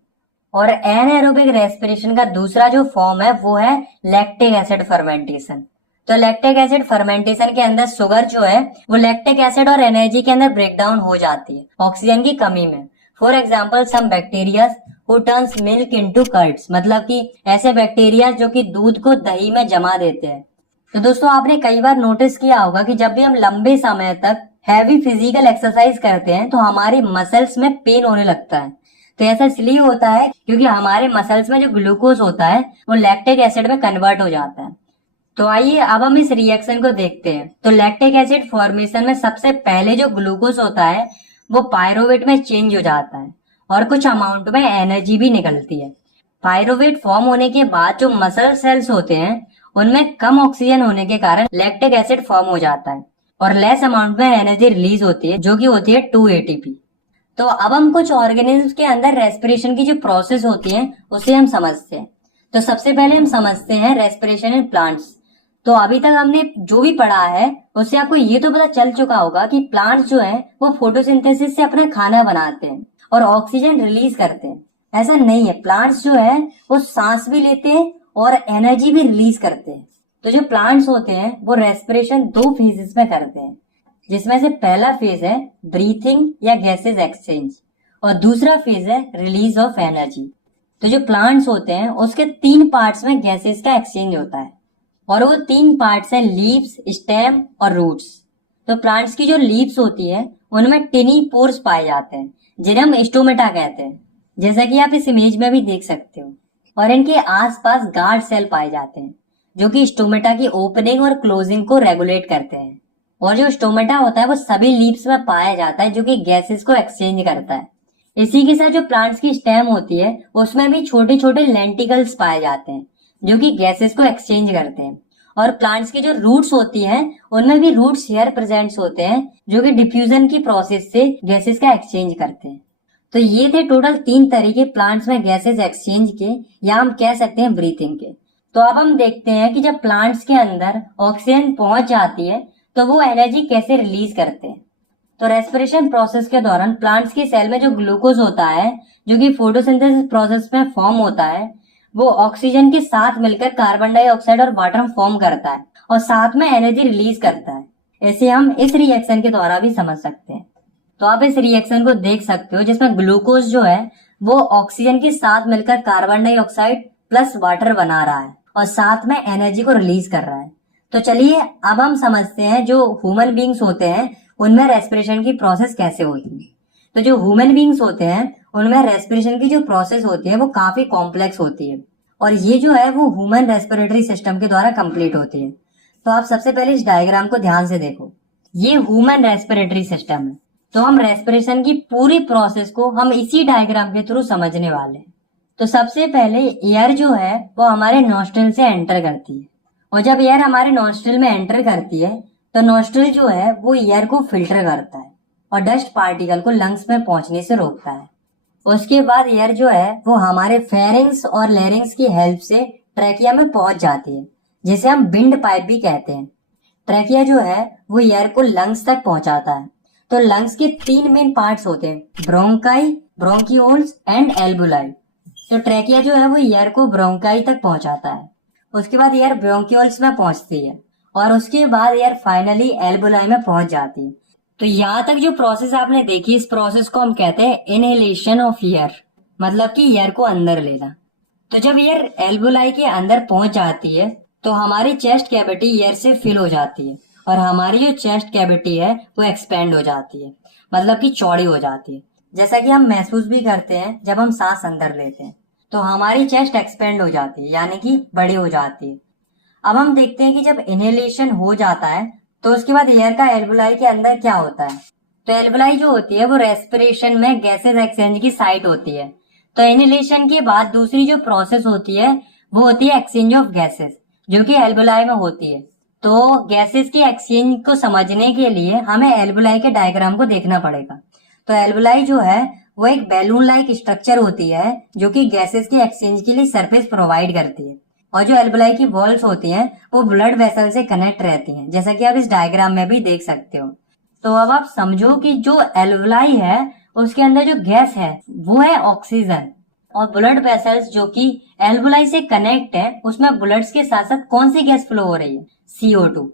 और एनारोबिक रेस्पिरेशन का दूसरा जो फॉर्म है वो है लैक्टिक एसिड फर्मेंटेशन। तो लैक्टिक एसिड फर्मेंटेशन के अंदर शुगर जो है वो लैक्टिक एसिड और एनर्जी के अंदर ब्रेकडाउन हो जाती है ऑक्सीजन की कमी में। For example some bacteria who turns milk into curds, मतलब कि ऐसे बैक्टीरिया जो कि दूध को दही में जमा देते हैं। तो दोस्तों आपने कई बार नोटिस किया होगा कि जब भी हम लंबे समय तक हैवी फिजिकल एक्सरसाइज करते हैं तो हमारे मसल्स में पेन होने लगता है। तो ऐसा इसलिए होता है क्योंकि हमारे मसल्स में जो ग्लूकोज होता है वो लैक्टिक एसिड में कन्वर्ट हो जाता है। तो आइए अब हम इस रिएक्शन को देखते हैं। तो लैक्टिक एसिड फॉर्मेशन में सबसे पहले जो ग्लूकोज होता है वो पायरोवेट में चेंज हो जाता है और कुछ अमाउंट में एनर्जी भी निकलती है। पायरोवेट फॉर्म होने के बाद जो मसल सेल्स होते हैं उनमें कम ऑक्सीजन होने के कारण लैक्टिक एसिड फॉर्म हो जाता है और लेस अमाउंट में एनर्जी रिलीज होती है जो कि होती है 2 एटीपी। तो अब हम कुछ ऑर्गेनिज्म के अंदर रेस्पिरेशन की जो प्रोसेस होती है उसे हम समझते हैं। तो सबसे पहले हम समझते हैं रेस्पिरेशन इन प्लांट्स। तो अभी तक हमने जो भी पढ़ा है उससे आपको ये तो पता चल चुका होगा कि प्लांट्स जो है वो फोटोसिंथेसिस से अपना खाना बनाते हैं और ऑक्सीजन रिलीज करते हैं। ऐसा नहीं है, प्लांट्स जो है वो सांस भी लेते हैं और एनर्जी भी रिलीज करते हैं। तो जो प्लांट्स होते हैं वो रेस्पिरेशन 2 फेजेस में करते हैं, जिसमें से पहला फेज है ब्रीथिंग या गैसेस एक्सचेंज और दूसरा फेज है रिलीज ऑफ एनर्जी। तो जो प्लांट्स होते हैं उसके 3 पार्ट्स में गैसेस का एक्सचेंज होता है और वो 3 पार्ट्स है लीव्स, स्टेम और रूट्स। तो प्लांट्स की जो लीव्स होती है उनमें टिनी पोर्स पाए जाते हैं जिन्हें हम स्टोमेटा कहते हैं, जैसा कि आप इस इमेज में भी देख सकते हो। और इनके आसपास गार्ड सेल पाए जाते हैं जो कि स्टोमेटा की ओपनिंग और क्लोजिंग को रेगुलेट करते हैं। और जो स्टोमेटा होता है वो सभी लीव्स में पाया जाता है जो कि गैसेस को एक्सचेंज करता है। इसी के साथ जो प्लांट्स की स्टेम होती है उसमें भी छोटे छोटे लेंटिकल्स पाए जाते हैं जो कि गैसेस को एक्सचेंज करते हैं। और प्लांट्स की जो रूट्स होती हैं उनमें भी रूट्स हेयर प्रेजेंट्स होते हैं जो कि डिफ्यूजन की प्रोसेस से गैसेस का एक्सचेंज करते हैं। तो ये थे टोटल 3 तरीके प्लांट्स में गैसेस एक्सचेंज के, या हम कह सकते हैं ब्रीथिंग के। तो अब हम देखते हैं कि जब प्लांट्स के अंदर ऑक्सीजन पहुंच जाती है तो वो एनर्जी कैसे रिलीज करते हैं। तो रेस्पिरेशन प्रोसेस के दौरान प्लांट्स की सेल में जो ग्लूकोज होता है जो कि फोटोसिंथेसिस प्रोसेस में फॉर्म होता है वो ऑक्सीजन के साथ मिलकर कार्बन डाइऑक्साइड और वाटर फॉर्म करता है और साथ में एनर्जी रिलीज करता है। ऐसे हम इस रिएक्शन के द्वारा भी समझ सकते हैं। तो आप इस रिएक्शन को देख सकते हो जिसमें ग्लूकोज जो है वो ऑक्सीजन के साथ मिलकर कार्बन डाइऑक्साइड प्लस वाटर बना रहा है और साथ में एनर्जी को रिलीज कर रहा है। तो चलिए अब हम समझते हैं जो ह्यूमन बींग्स होते हैं उनमें रेस्पिरेशन की प्रोसेस कैसे होती है। तो जो ह्यूमन बींग्स होते हैं उनमें रेस्पिरेशन की जो प्रोसेस होती है वो काफी कॉम्प्लेक्स होती है और ये जो है वो ह्यूमन रेस्पिरेटरी सिस्टम के द्वारा कंप्लीट होती है। तो आप सबसे पहले इस डायग्राम को ध्यान से देखो, ये ह्यूमन रेस्पिरेटरी सिस्टम है। तो हम रेस्पिरेशन की पूरी प्रोसेस को हम इसी डायग्राम के थ्रू समझने वाले हैं। तो सबसे पहले एयर जो है वो हमारे नॉस्ट्रिल से एंटर करती है और जब एयर हमारे नॉस्ट्रिल में एंटर करती है तो नॉस्ट्रिल जो है वो एयर को फिल्टर करता है और डस्ट पार्टिकल को लंग्स में पहुंचने से रोकता है। उसके बाद एयर जो है वो हमारे फेरिंग्स और लैरिंग्स की हेल्प से ट्रैकिया में पहुंच जाती है, जिसे हम विंड पाइप भी कहते हैं। ट्रैकिया जो है वो एयर को लंग्स तक पहुंचाता है। तो लंग्स के 3 मेन पार्ट्स होते हैं, ब्रोंकाई, ब्रोंकियोल्स एंड एल्बुलाई। तो ट्रैकिया जो है वो एयर को ब्रोंकाई तक पहुंचाता है, उसके बाद एयर ब्रोंकियोल्स में पहुंचती है और उसके बाद एयर फाइनली एल्बुलाई में पहुंच जाती है, तो यहाँ तक जो प्रोसेस आपने देखी, इस प्रोसेस को हम कहते हैं इनहेलेशन ऑफ एयर, मतलब कि एयर को अंदर लेना। तो जब एयर एल्वोलाई के अंदर पहुंच जाती है तो हमारी चेस्ट कैविटी एयर से फिल हो जाती है और हमारी जो चेस्ट कैविटी है वो एक्सपेंड हो जाती है, मतलब कि चौड़ी हो जाती है। जैसा कि हम महसूस भी करते हैं जब हम सांस अंदर लेते हैं तो हमारी चेस्ट एक्सपेंड हो जाती है, यानी कि बड़ी हो जाती है। अब हम देखते हैं कि जब इनहेलेशन हो जाता है तो उसके बाद एयर का एल्वोलाई के अंदर क्या होता है। तो एल्वोलाई जो होती है वो रेस्पिरेशन में गैसेस एक्सचेंज की साइट होती है। तो इनहेलेशन के बाद दूसरी जो प्रोसेस होती है वो होती है एक्सचेंज ऑफ गैसेस, जो कि एल्वोलाई में होती है। तो गैसेस की एक्सचेंज को समझने के लिए हमें एल्वोलाई के डायग्राम को देखना पड़ेगा। तो एल्वोलाई जो है वो एक बैलून लाइक स्ट्रक्चर होती है जो कि गैसेस की एक्सचेंज के लिए सरफेस प्रोवाइड करती है। और जो एल्वोलाई की वॉल्स होती हैं वो ब्लड वेसल से कनेक्ट रहती हैं, जैसा कि आप इस डायग्राम में भी देख सकते हो। तो अब आप समझो कि जो एल्वोलाई है उसके अंदर जो गैस है वो है ऑक्सीजन, और ब्लड वेसल्स जो कि एल्वोलाई से कनेक्ट है उसमें ब्लड्स के साथ साथ कौन सी गैस फ्लो हो रही है, CO2।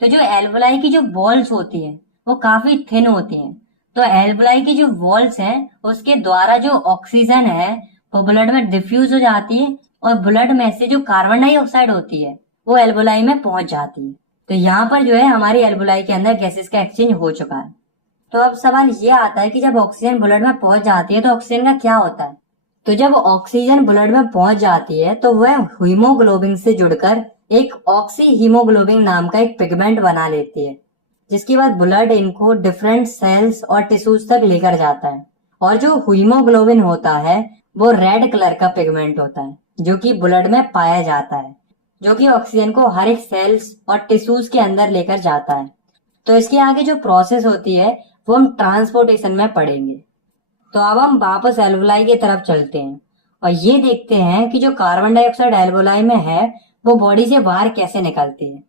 तो जो एल्वोलाई की जो वॉल्स होती है वो काफी थिन होती हैं। तो एल्वोलाई की जो वॉल्स हैं उसके द्वारा जो ऑक्सीजन है वो ब्लड में डिफ्यूज हो जाती है और ब्लड में से जो कार्बन डाइऑक्साइड होती है वो एल्वोलाई में पहुंच जाती है। तो यहाँ पर जो है हमारी एल्वोलाई के अंदर गैसेस का एक्सचेंज हो चुका है। तो अब सवाल ये आता है कि जब ऑक्सीजन ब्लड में पहुंच जाती है तो ऑक्सीजन का क्या होता है। तो जब ऑक्सीजन ब्लड में पहुंच जाती है तो वह हीमोग्लोबिन से जुड़कर एक ऑक्सी हीमोग्लोबिन नाम का एक पिगमेंट बना लेती है, जिसके बाद ब्लड इनको डिफरेंट सेल्स और टिश्यूज तक लेकर जाता है। और जो हीमोग्लोबिन होता है वो रेड कलर का पिगमेंट होता है जो कि ब्लड में पाया जाता है, जो कि ऑक्सीजन को हर एक सेल्स और टिश्यूज के अंदर लेकर जाता है। तो इसके आगे जो प्रोसेस होती है वो हम ट्रांसपोर्टेशन में पढ़ेंगे। तो अब हम वापस एल्वोलाई की तरफ चलते हैं और ये देखते हैं कि जो कार्बन डाइऑक्साइड एल्वोलाई में है वो बॉडी से बाहर कैसे निकलती है।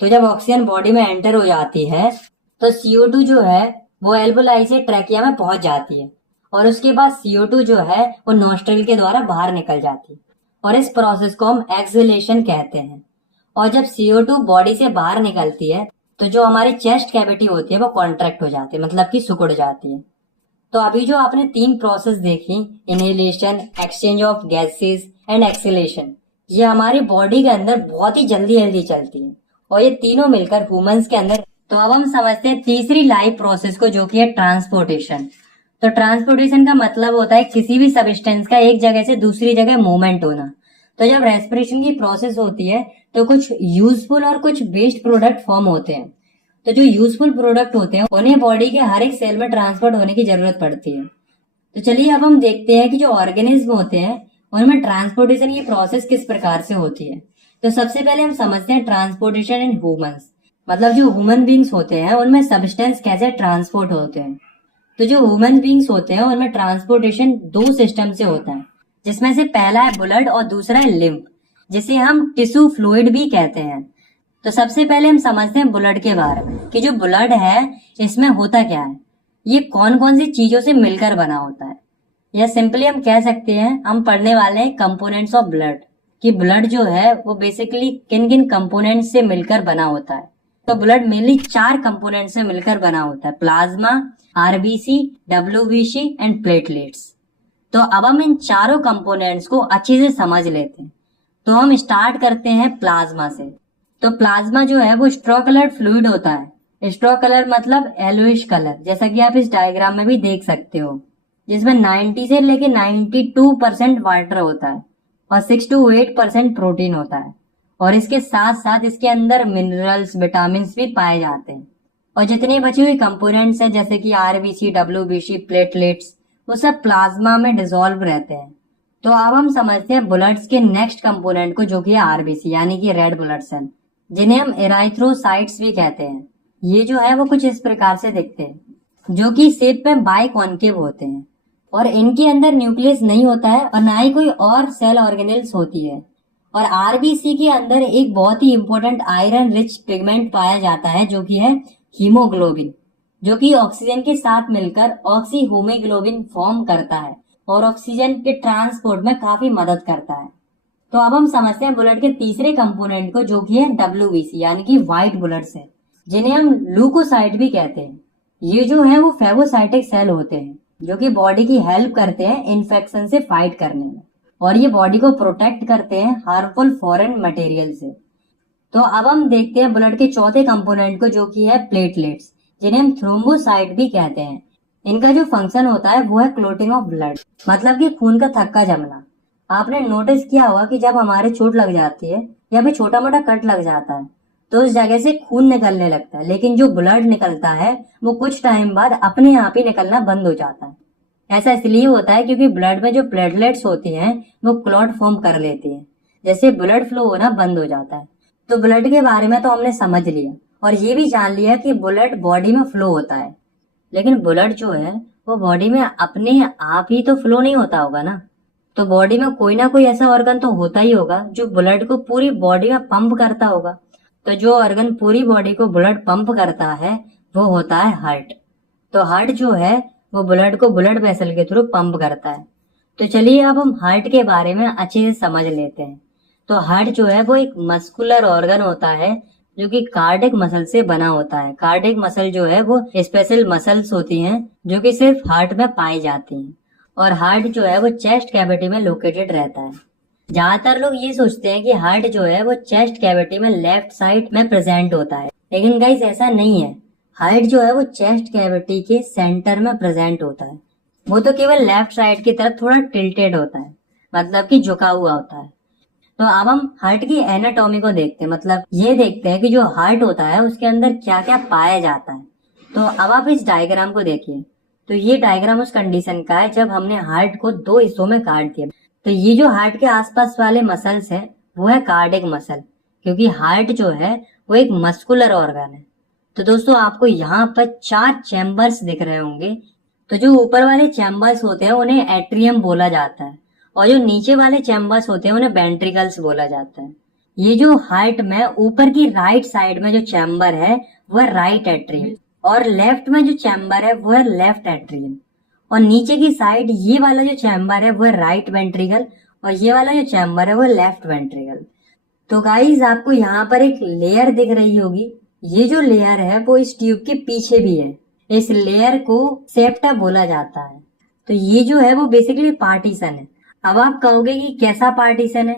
तो जब ऑक्सीजन बॉडी में एंटर हो जाती है तो CO2 जो है वो एल्वोलाई से ट्रैकिया में पहुंच जाती है और उसके बाद CO2 जो है वो नॉस्ट्रिल के द्वारा बाहर निकल जाती है और इस प्रोसेस को हम एक्सहेलेशन कहते हैं। और जब CO2 बॉडी से बाहर निकलती है तो जो हमारी चेस्ट कैविटी होती है वो कॉन्ट्रैक्ट हो जाती है, मतलब कि सिकुड़ जाती है। तो अभी जो आपने 3 प्रोसेस देखी, inhalation, exchange of gases and exhalation, ये हमारी बॉडी के अंदर बहुत ही जल्दी चलती है और ये तीनों मिलकर ह्यूमंस के अंदर। तो अब हम समझते हैं तीसरी लाइफ प्रोसेस को, जो कि है ट्रांसपोर्टेशन। तो ट्रांसपोर्टेशन का मतलब होता है किसी भी सब्सटेंस का एक जगह से दूसरी जगह मूवमेंट होना। तो जब रेस्पिरेशन की प्रोसेस होती है तो कुछ यूजफुल और कुछ वेस्ट प्रोडक्ट फॉर्म होते हैं। तो जो यूजफुल प्रोडक्ट होते हैं उन्हें बॉडी के हर एक सेल में ट्रांसपोर्ट होने की जरूरत पड़ती है। तो चलिए अब हम देखते हैं कि जो ऑर्गेनिज्म होते हैं उनमें ट्रांसपोर्टेशन की प्रोसेस किस प्रकार से होती है। तो सबसे पहले हम समझते हैं ट्रांसपोर्टेशन इन ह्यूमंस, मतलब जो ह्यूमन बींग्स होते हैं उनमें सब्सटेंस कैसे ट्रांसपोर्ट होते हैं। तो जो ह्यूमन बींग्स होते हैं उनमें ट्रांसपोर्टेशन 2 सिस्टम से होता है, जिसमें से पहला है ब्लड और दूसरा है लिम्फ, जिसे हम टिश्यू फ्लूइड भी कहते हैं। तो सबसे पहले हम समझते हैं ब्लड के बारे में कि जो ब्लड है इसमें होता क्या है, ये कौन कौन सी चीजों से मिलकर बना होता है। या सिंपली हम कह सकते हैं, हम पढ़ने वाले हैं कंपोनेंट्स ऑफ ब्लड, कि ब्लड जो है वो बेसिकली किन किन कंपोनेंट से मिलकर बना होता है। तो ब्लड मेनली 4 कंपोनेंट से मिलकर बना होता है, plasma, RBC, WBC and platelets. तो अब हम इन चारों कंपोनेंट्स को अच्छे से समझ लेते हैं। तो हम स्टार्ट करते हैं प्लाज्मा से। तो प्लाज्मा जो है वो स्ट्रॉ कलर्ड फ्लूइड होता है। स्ट्रॉ कलर मतलब येलोइश कलर, जैसा कि आप इस डायग्राम में भी देख सकते हो, जिसमें 90 से लेके 92% वाटर होता है और 6 to 8% प्रोटीन होता है। और इसके साथ साथ इसके अंदर मिनरल्स, विटामिन भी पाए जाते हैं। और जितने बचे हुए कंपोनेंट्स हैं जैसे कि RBC, WBC, प्लेटलेट्स, वो सब प्लाज्मा में डिसॉल्व रहते हैं। तो अब हम समझते हैं ब्लड्स के नेक्स्ट कंपोनेंट को, जो कि है RBC यानी कि रेड ब्लड सेल, जिन्हें हम एराइथ्रोसाइट्स भी कहते हैं। ये जो है वो कुछ इस प्रकार से दिखते हैं, जो कि शेप में बाइकॉन्केव होते हैं और इनके अंदर न्यूक्लियस नहीं होता है और ना ही कोई और सेल ऑर्गेनेल्स होती है। और RBC के अंदर एक बहुत ही इंपॉर्टेंट आयरन रिच पिगमेंट पाया जाता है, जो कि है हीमोग्लोबिन, जो कि ऑक्सीजन के साथ मिलकर ऑक्सी हीमोग्लोबिन फॉर्म करता है और ऑक्सीजन के ट्रांसपोर्ट में काफी मदद करता है। तो अब हम समझते हैं ब्लड के तीसरे कंपोनेंट को, जो कि है WBC यानी कि व्हाइट ब्लड सेल, जिन्हें हम ल्यूकोसाइट भी कहते हैं। ये जो है वो फेगोसाइटिक सेल होते हैं जो कि बॉडी की हेल्प करते हैं इन्फेक्शन से फाइट करने में, और ये बॉडी को प्रोटेक्ट करते हैं हार्मफुल फॉरेन मटेरियल से। तो अब हम देखते हैं ब्लड के चौथे कंपोनेंट को, जो कि है प्लेटलेट्स, जिन्हें हम थ्रोम्बोसाइट भी कहते हैं। इनका जो फंक्शन होता है वो है क्लोटिंग ऑफ ब्लड, मतलब कि खून का थक्का जमना। आपने नोटिस किया होगा कि जब हमारे चोट लग जाती है या फिर छोटा मोटा कट लग जाता है तो उस जगह से खून निकलने लगता है, लेकिन जो ब्लड निकलता है वो कुछ टाइम बाद अपने आप ही निकलना बंद हो जाता है। ऐसा इसलिए होता है क्योंकि ब्लड में जो प्लेटलेट्स होती हैं वो क्लॉट फॉर्म कर लेती हैं, जैसे ब्लड फ्लो होना बंद हो जाता है। तो ब्लड के बारे में तो हमने समझ लिया और ये भी जान लिया कि ब्लड बॉडी में फ्लो होता है, लेकिन ब्लड जो है वो बॉडी में अपने आप ही तो फ्लो नहीं होता होगा ना। तो बॉडी में कोई ना कोई ऐसा ऑर्गन तो होता ही होगा जो ब्लड को पूरी बॉडी में पंप करता होगा। तो जो ऑर्गन पूरी बॉडी को ब्लड पंप करता है वो होता है हार्ट। तो हार्ट जो है वो ब्लड को ब्लड वेसल के थ्रू पंप करता है। तो चलिए अब हम हार्ट के बारे में अच्छे से समझ लेते हैं। तो हार्ट जो है वो एक मस्कुलर ऑर्गन होता है जो कि कार्डियक मसल से बना होता है। कार्डियक मसल जो है वो स्पेशल मसल्स होती हैं जो कि सिर्फ हार्ट में पाई जाती हैं, और हार्ट जो है वो चेस्ट कैविटी में लोकेटेड रहता है। ज्यादातर लोग ये सोचते हैं कि हार्ट जो है वो चेस्ट कैविटी में लेफ्ट साइड में प्रेजेंट होता है, लेकिन गाइस ऐसा नहीं है। हार्ट जो है वो चेस्ट कैविटी के सेंटर में प्रेजेंट होता है। वो तो केवल लेफ्ट साइड की तरफ थोड़ा टिल्टेड होता है, मतलब कि झुका हुआ होता है। तो अब हम हार्ट की एनाटॉमी को देखते हैं, मतलब ये देखते हैं कि जो हार्ट होता है उसके अंदर क्या क्या पाया जाता है। तो अब आप इस डायग्राम को देखिए। तो ये डायग्राम उस कंडीशन का है जब हमने हार्ट को दो हिस्सों में काट दिया। तो ये जो हार्ट के आसपास वाले मसल्स है वो है कार्डियक मसल, क्योंकि हार्ट जो है वो एक मस्कुलर ऑर्गन है। तो दोस्तों आपको यहाँ पर 4 चैम्बर्स दिख रहे होंगे। तो जो ऊपर वाले चैम्बर्स होते हैं उन्हें एट्रियम बोला जाता है, और जो नीचे वाले चैम्बर्स होते हैं उन्हें वेंट्रिकल्स बोला जाता है। ये जो हार्ट में ऊपर की राइट साइड में जो चैम्बर है वो है राइट एट्रियम, और लेफ्ट में जो चैम्बर है वो है लेफ्ट एट्रियम, और नीचे की साइड ये वाला जो चैम्बर है वो है राइट वेंट्रिकल, और ये वाला जो चैम्बर है वो लेफ्ट वेंट्रिकल। तो गाइस आपको यहाँ पर एक लेयर दिख रही होगी। ये जो लेयर है वो इस ट्यूब के पीछे भी है। इस लेयर को सेप्टा बोला जाता है। तो ये जो है वो बेसिकली पार्टीशन है। अब आप कहोगे कि कैसा पार्टीशन है?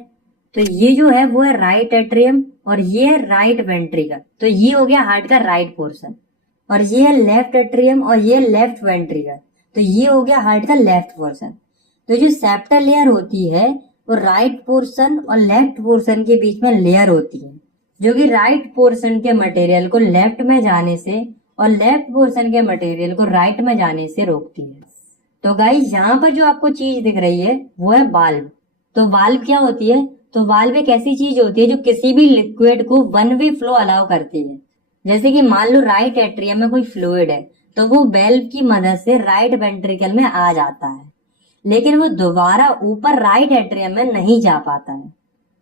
तो ये जो है वो है राइट एट्रियम और ये है राइट वेंट्रिकल। तो ये हो गया हार्ट का राइट पोर्शन, और ये है लेफ्ट एट्रियम और ये लेफ्ट वेंट्रिकल। तो ये हो गया हार्ट का लेफ्ट पोर्शन। तो जो सेप्टल लेयर होती है वो राइट पोर्शन और लेफ्ट पोर्शन के बीच में लेयर होती है, जो कि राइट पोर्शन के मटेरियल को लेफ्ट में जाने से और लेफ्ट पोर्शन के मटेरियल को राइट में जाने से रोकती है। तो गाइस यहाँ पर जो आपको चीज दिख रही है वो है वाल्व। तो वाल्व क्या होती है? तो वाल्व एक ऐसी चीज होती है जो किसी भी लिक्विड को वन वे फ्लो अलाउ करती है। जैसे कि मान लो राइट एट्रियम में कोई फ्लूइड है तो वो वेल्व की मदद से राइट वेंट्रिकल में आ जाता है, लेकिन वो दोबारा ऊपर राइट एट्रियम में नहीं जा पाता है।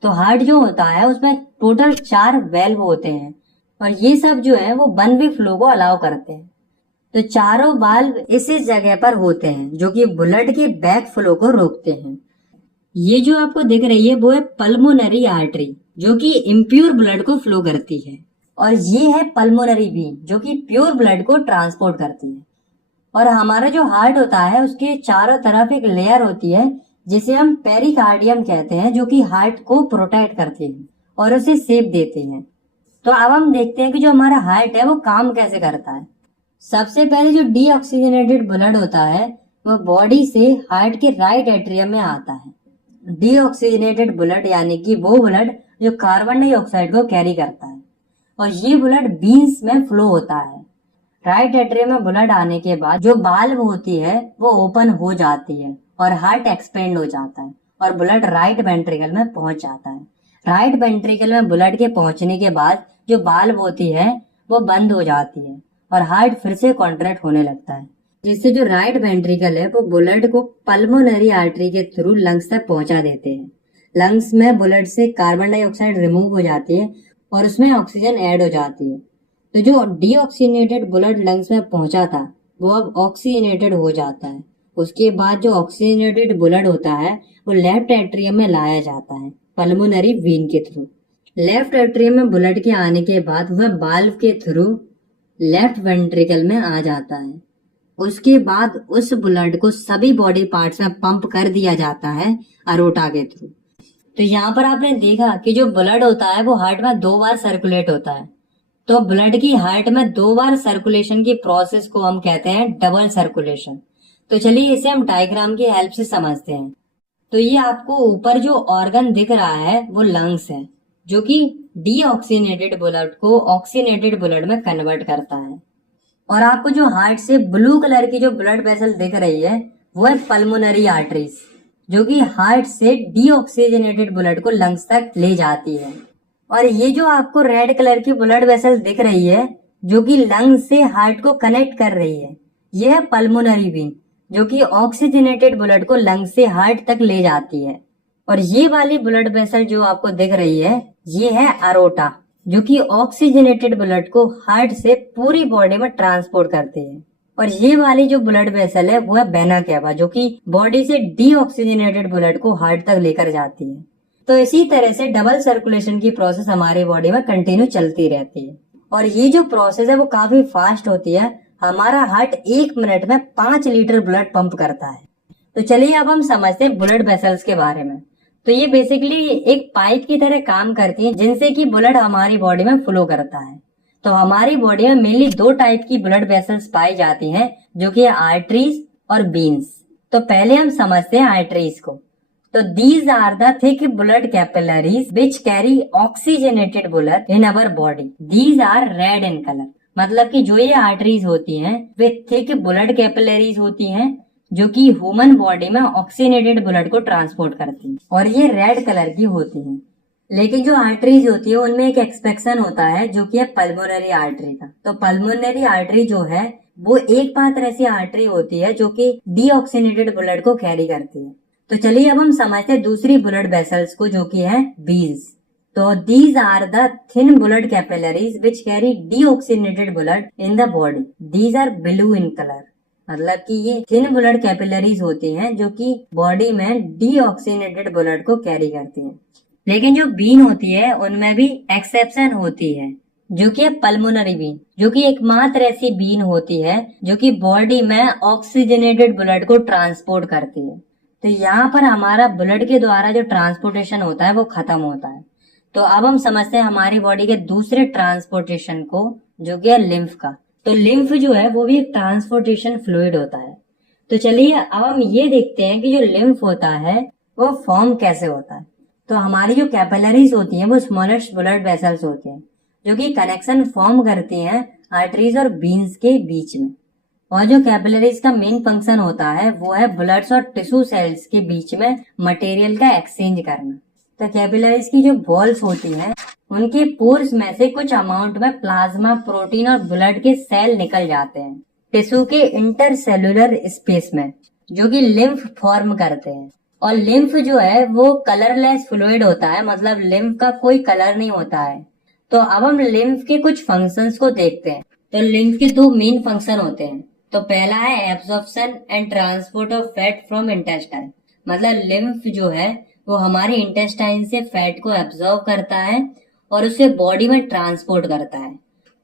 तो हार्ट जो होता है उसमें टोटल 4 वेल्व होते हैं, और ये सब जो है वो वन वे फ्लो को अलाउ करते हैं। तो चारों वाल्व इस जगह पर होते हैं जो कि ब्लड के बैक फ्लो को रोकते हैं। ये जो आपको दिख रही है वो है पल्मोनरी आर्टरी, जो कि इम्प्योर ब्लड को फ्लो करती है, और ये है पल्मोनरी वेन जो कि प्योर ब्लड को ट्रांसपोर्ट करती है। और हमारा जो हार्ट होता है उसके चारों तरफ एक लेयर होती है जिसे हम पेरिकार्डियम कहते हैं, जो कि हार्ट को प्रोटेक्ट करती है और उसे शेप देते हैं। तो अब हम देखते हैं कि जो हमारा हार्ट है वो काम कैसे करता है। सबसे पहले जो डीऑक्सीजनेटेड ब्लड होता है वो बॉडी से हार्ट के राइट एट्रियम में आता है। डीऑक्सीजनेटेड ब्लड यानी कि वो ब्लड जो कार्बन डाइऑक्साइड को कैरी करता है, और ये ब्लड बीन्स में फ्लो होता है। राइट एट्रियम में ब्लड आने के बाद जो वाल्व होती है वो ओपन हो जाती है और हार्ट एक्सपेंड हो जाता है और ब्लड राइट वेंट्रिकल में पहुंच जाता है। राइट वेंट्रिकल में ब्लड के पहुंचने के बाद जो वाल्व होती है वो बंद हो जाती है और हार्ट फिर से कॉन्ट्रैक्ट होने लगता है, जिससे जो राइट वेंट्रिकल है वो ब्लड को पल्मोनरी आर्टरी के थ्रू लंग्स तक पहुंचा देते हैं। लंग्स में ब्लड से कार्बन डाइऑक्साइड रिमूव हो जाती है और उसमें ऑक्सीजन ऐड हो जाती है। तो जो डीऑक्सीजनेटेड ब्लड लंग्स में पहुंचा था वो अब ऑक्सीजनेटेड हो जाता है। उसके बाद जो ऑक्सीजनेटेड ब्लड होता है वो लेफ्ट एट्रियम में लाया जाता है पल्मोनरी वेन के थ्रू। लेफ्ट एट्रियम में ब्लड के आने के बाद वह वाल्व के थ्रू लेफ्ट वेंट्रिकल में आ जाता है। उसके बाद उस ब्लड को सभी बॉडी पार्ट्स में पंप कर दिया जाता है अरोटा के थ्रू। तो यहाँ पर आपने देखा कि जो ब्लड होता है वो हार्ट में 2 बार सर्कुलेट होता है। तो ब्लड की हार्ट में 2 बार सर्कुलेशन की प्रोसेस को हम कहते हैं डबल सर्कुलेशन। तो चलिए इसे हम डायग्राम की हेल्प से समझते हैं। तो ये आपको ऊपर जो ऑर्गन दिख रहा है वो लंग्स है, जो कि डीऑक्सीनेटेड ब्लड को ऑक्सीनेटेड ब्लड में कन्वर्ट करता है। और आपको जो हार्ट से ब्लू कलर की जो ब्लड वेसल दिख रही है वो है पल्मोनरी आर्टरीज, जो कि हार्ट से डीऑक्सीजनेटेड ब्लड को लंग्स तक ले जाती है। और ये जो आपको रेड कलर की ब्लड वेसल दिख रही है जो कि लंग्स से हार्ट को कनेक्ट कर रही है, ये है पल्मोनरी वेन, जो कि ऑक्सीजनेटेड ब्लड को लंग्स से हार्ट तक ले जाती है। और ये वाली ब्लड वेसल जो आपको दिख रही है ये है अरोटा, जो कि ऑक्सीजनेटेड ब्लड को हार्ट से पूरी बॉडी में ट्रांसपोर्ट करते हैं। और ये वाली जो ब्लड वेसल है वो है वेना केवा, जो कि बॉडी से डीऑक्सीजनेटेड ब्लड को हार्ट तक लेकर जाती है। तो इसी तरह से डबल सर्कुलेशन की प्रोसेस हमारी बॉडी में कंटिन्यू चलती रहती है। और ये जो प्रोसेस है वो काफी फास्ट होती है। हमारा हार्ट 1 मिनट में 5 लीटर ब्लड पंप करता है। तो चलिए अब हम समझते हैं ब्लड वेसल्स के बारे में। तो ये बेसिकली एक पाइप की तरह काम करती है जिनसे कि ब्लड हमारी बॉडी में फ्लो करता है। तो हमारी बॉडी में मेनली 2 टाइप की ब्लड वेसल्स पाई जाती हैं, जो कि आर्टरीज और वेन्स। तो पहले हम समझते हैं आर्टरीज को। तो these are the thick blood capillaries which carry oxygenated blood in our body. These are red in colour. मतलब कि जो ये आर्टरीज होती हैं वे थिक ब्लड कैपिलरीज होती हैं जो कि ह्यूमन बॉडी में ऑक्सीजनेटेड ब्लड को ट्रांसपोर्ट करती हैं, और ये रेड कलर की होती हैं। लेकिन जो आर्टरीज होती है उनमें एक एक्सपेक्शन होता है जो कि है पल्मोनरी आर्टरी का। तो पल्मोनरी आर्टरी जो है वो एक मात्र ऐसी आर्टरी होती है जो कि डीऑक्सीनेटेड ब्लड को कैरी करती है। तो चलिए अब हम समझते हैं दूसरी ब्लड वेसल्स को, जो कि है वेन्स। तो these are the thin blood capillaries which carry deoxygenated blood in the body. These are blue in colour. मतलब कि ये थिन ब्लड कैपिलरीज होती हैं जो कि बॉडी में डीऑक्सीनेटेड ब्लड को कैरी करती हैं। लेकिन जो बीन होती है उनमें भी एक्सेप्शन होती है, जो कि है पल्मोनरी बीन, जो कि एकमात्र ऐसी बीन होती है जो कि बॉडी में ऑक्सीजनेटेड ब्लड को ट्रांसपोर्ट करती है। तो यहाँ पर हमारा ब्लड के द्वारा जो ट्रांसपोर्टेशन होता है वो खत्म होता है। तो अब हम समझते हैं हमारी बॉडी के दूसरे ट्रांसपोर्टेशन को, जो कि है लिम्फ का। तो लिम्फ जो है वो भी एक ट्रांसपोर्टेशन फ्लूइड होता है। तो चलिए अब हम ये देखते हैं कि जो लिम्फ होता है वो फॉर्म कैसे होता है। तो हमारी जो कैपिलरीज होती हैं वो स्मॉलेस्ट ब्लड वेसल्स होते हैं जो कि कनेक्शन फॉर्म करती हैं आर्टरीज और वेन्स के बीच में। और जो कैपिलरीज का मेन फंक्शन होता है वो है ब्लड्स और टिश्यू सेल्स के बीच में मटेरियल का एक्सचेंज करना। तो कैपिलरीज की जो वॉल्स होती हैं उनके पोर्स में से कुछ अमाउंट में प्लाज्मा, प्रोटीन और ब्लड के सेल निकल जाते हैं टिश्यू के इंटरसेलुलर स्पेस में, जो कि लिम्फ फॉर्म करते हैं। और लिम्फ जो है वो कलरलेस फ्लूइड होता है, मतलब लिम्फ का कोई कलर नहीं होता है। तो अब हम लिम्फ के कुछ फंक्शंस को देखते हैं। तो लिम्फ के 2 मेन फंक्शन होते हैं। तो पहला है absorption and transport of fat from intestine. मतलब लिम्फ जो है वो हमारे इंटेस्टाइन से फैट को एब्जॉर्ब करता है और उसे बॉडी में ट्रांसपोर्ट करता है।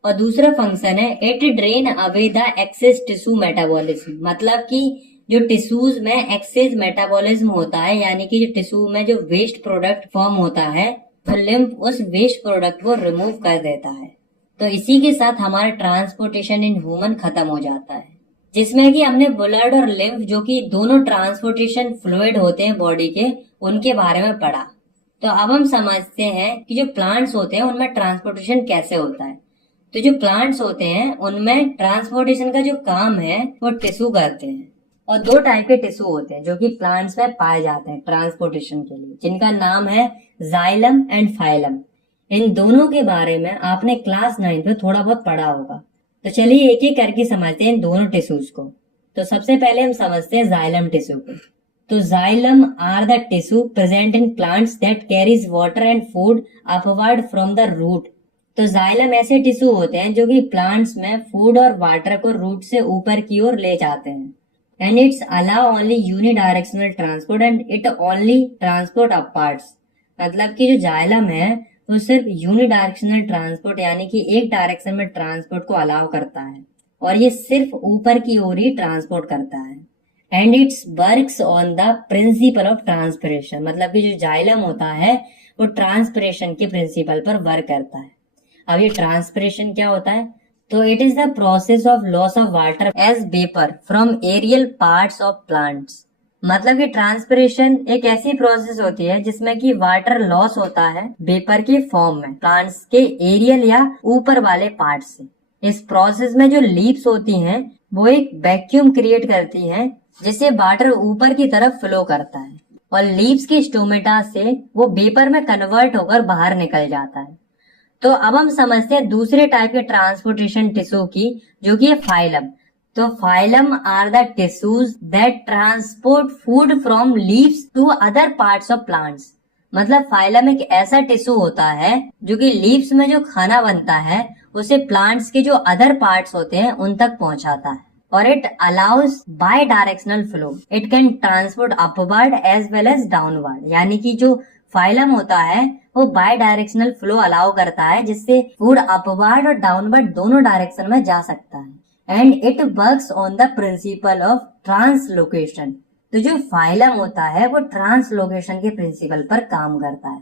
और दूसरा फंक्शन है it drain away the excess tissue metabolism. मतलब कि जो टिश्यूज में एक्सेस मेटाबॉलिज्म होता है, यानी कि जो टिश्यू में जो वेस्ट प्रोडक्ट फॉर्म होता है, तो लिम्फ उस वेस्ट प्रोडक्ट को रिमूव कर देता है। तो इसी के साथ हमारा ट्रांसपोर्टेशन इन ह्यूमन खत्म हो जाता है, जिसमें कि हमने ब्लड और लिम्फ, जो कि दोनों ट्रांसपोर्टेशन फ्लूइड होते हैं बॉडी के, उनके बारे में पढ़ा। तो अब हम समझते हैं कि जो प्लांट्स होते हैं उनमें ट्रांसपोर्टेशन कैसे होता है। तो जो प्लांट्स होते हैं उनमें ट्रांसपोर्टेशन का जो काम है वो टिश्यू करते हैं। और 2 टाइप के टिश्यू होते हैं जो कि प्लांट्स में पाए जाते हैं ट्रांसपोर्टेशन के लिए, जिनका नाम है जाइलम एंड फाइलम। इन दोनों के बारे में आपने क्लास 9 में थोड़ा बहुत पढ़ा होगा। तो चलिए एक एक करके समझते हैं इन दोनों टिश्यूज को। तो सबसे पहले हम समझते हैं जाइलम टिश्यू को। तो xylem are the tissue present in plants that carries water and food upward from the root. तो जाइलम ऐसे टिश्यू होते हैं जो कि प्लांट्स में फूड और वाटर को रूट से ऊपर की ओर ले जाते हैं। And it's allow only unidirectional transport and it only transport upwards. मतलब कि जो जाइलम है वो सिर्फ यूनिडायरेक्शनल ट्रांसपोर्ट यानी कि एक डायरेक्शन में ट्रांसपोर्ट को अलाउ करता है और ये सिर्फ ऊपर की ओर ही ट्रांसपोर्ट करता है। And it's works on the principle of transpiration, मतलब कि जो जाइलम होता है वो ट्रांसपिरेशन के प्रिंसिपल पर वर्क करता है। अब ये ट्रांसपिरेशन क्या होता है? तो it is the process of loss of water as vapour from aerial parts of plants. मतलब कि ट्रांसपिरेशन एक ऐसी प्रोसेस होती है जिसमें कि वाटर लॉस होता है वेपर के फॉर्म में प्लांट्स के एरियल या ऊपर वाले पार्ट से। इस प्रोसेस में जो लीव्स होती हैं वो एक वैक्यूम क्रिएट करती हैं जिससे वाटर ऊपर की तरफ फ्लो करता है और लीव्स की स्टोमेटा से वो वेपर में कन्वर्ट होकर बाहर निकल जाता है। तो अब हम समझते हैं दूसरे टाइप के ट्रांसपोर्टेशन टिश्यू की, जो कि है फाइलम। तो phloem are the tissues that transport food from leaves to other parts of plants. मतलब फाइलम एक ऐसा टिश्यू होता है जो कि लीव्स में जो खाना बनता है उसे प्लांट्स के जो अदर पार्ट्स होते हैं उन तक पहुंचाता है। और it allows bidirectional flow, it can transport upward as well as downward. यानी कि जो फाइलम होता है वो बाय डायरेक्शनल फ्लो अलाउ करता है जिससे फूड अपवर्ड और डाउनवर्ड दोनों डायरेक्शन में जा सकता है। And it works on the principle of translocation. तो जो फाइलम होता है वो ट्रांसलोकेशन के प्रिंसिपल पर काम करता है।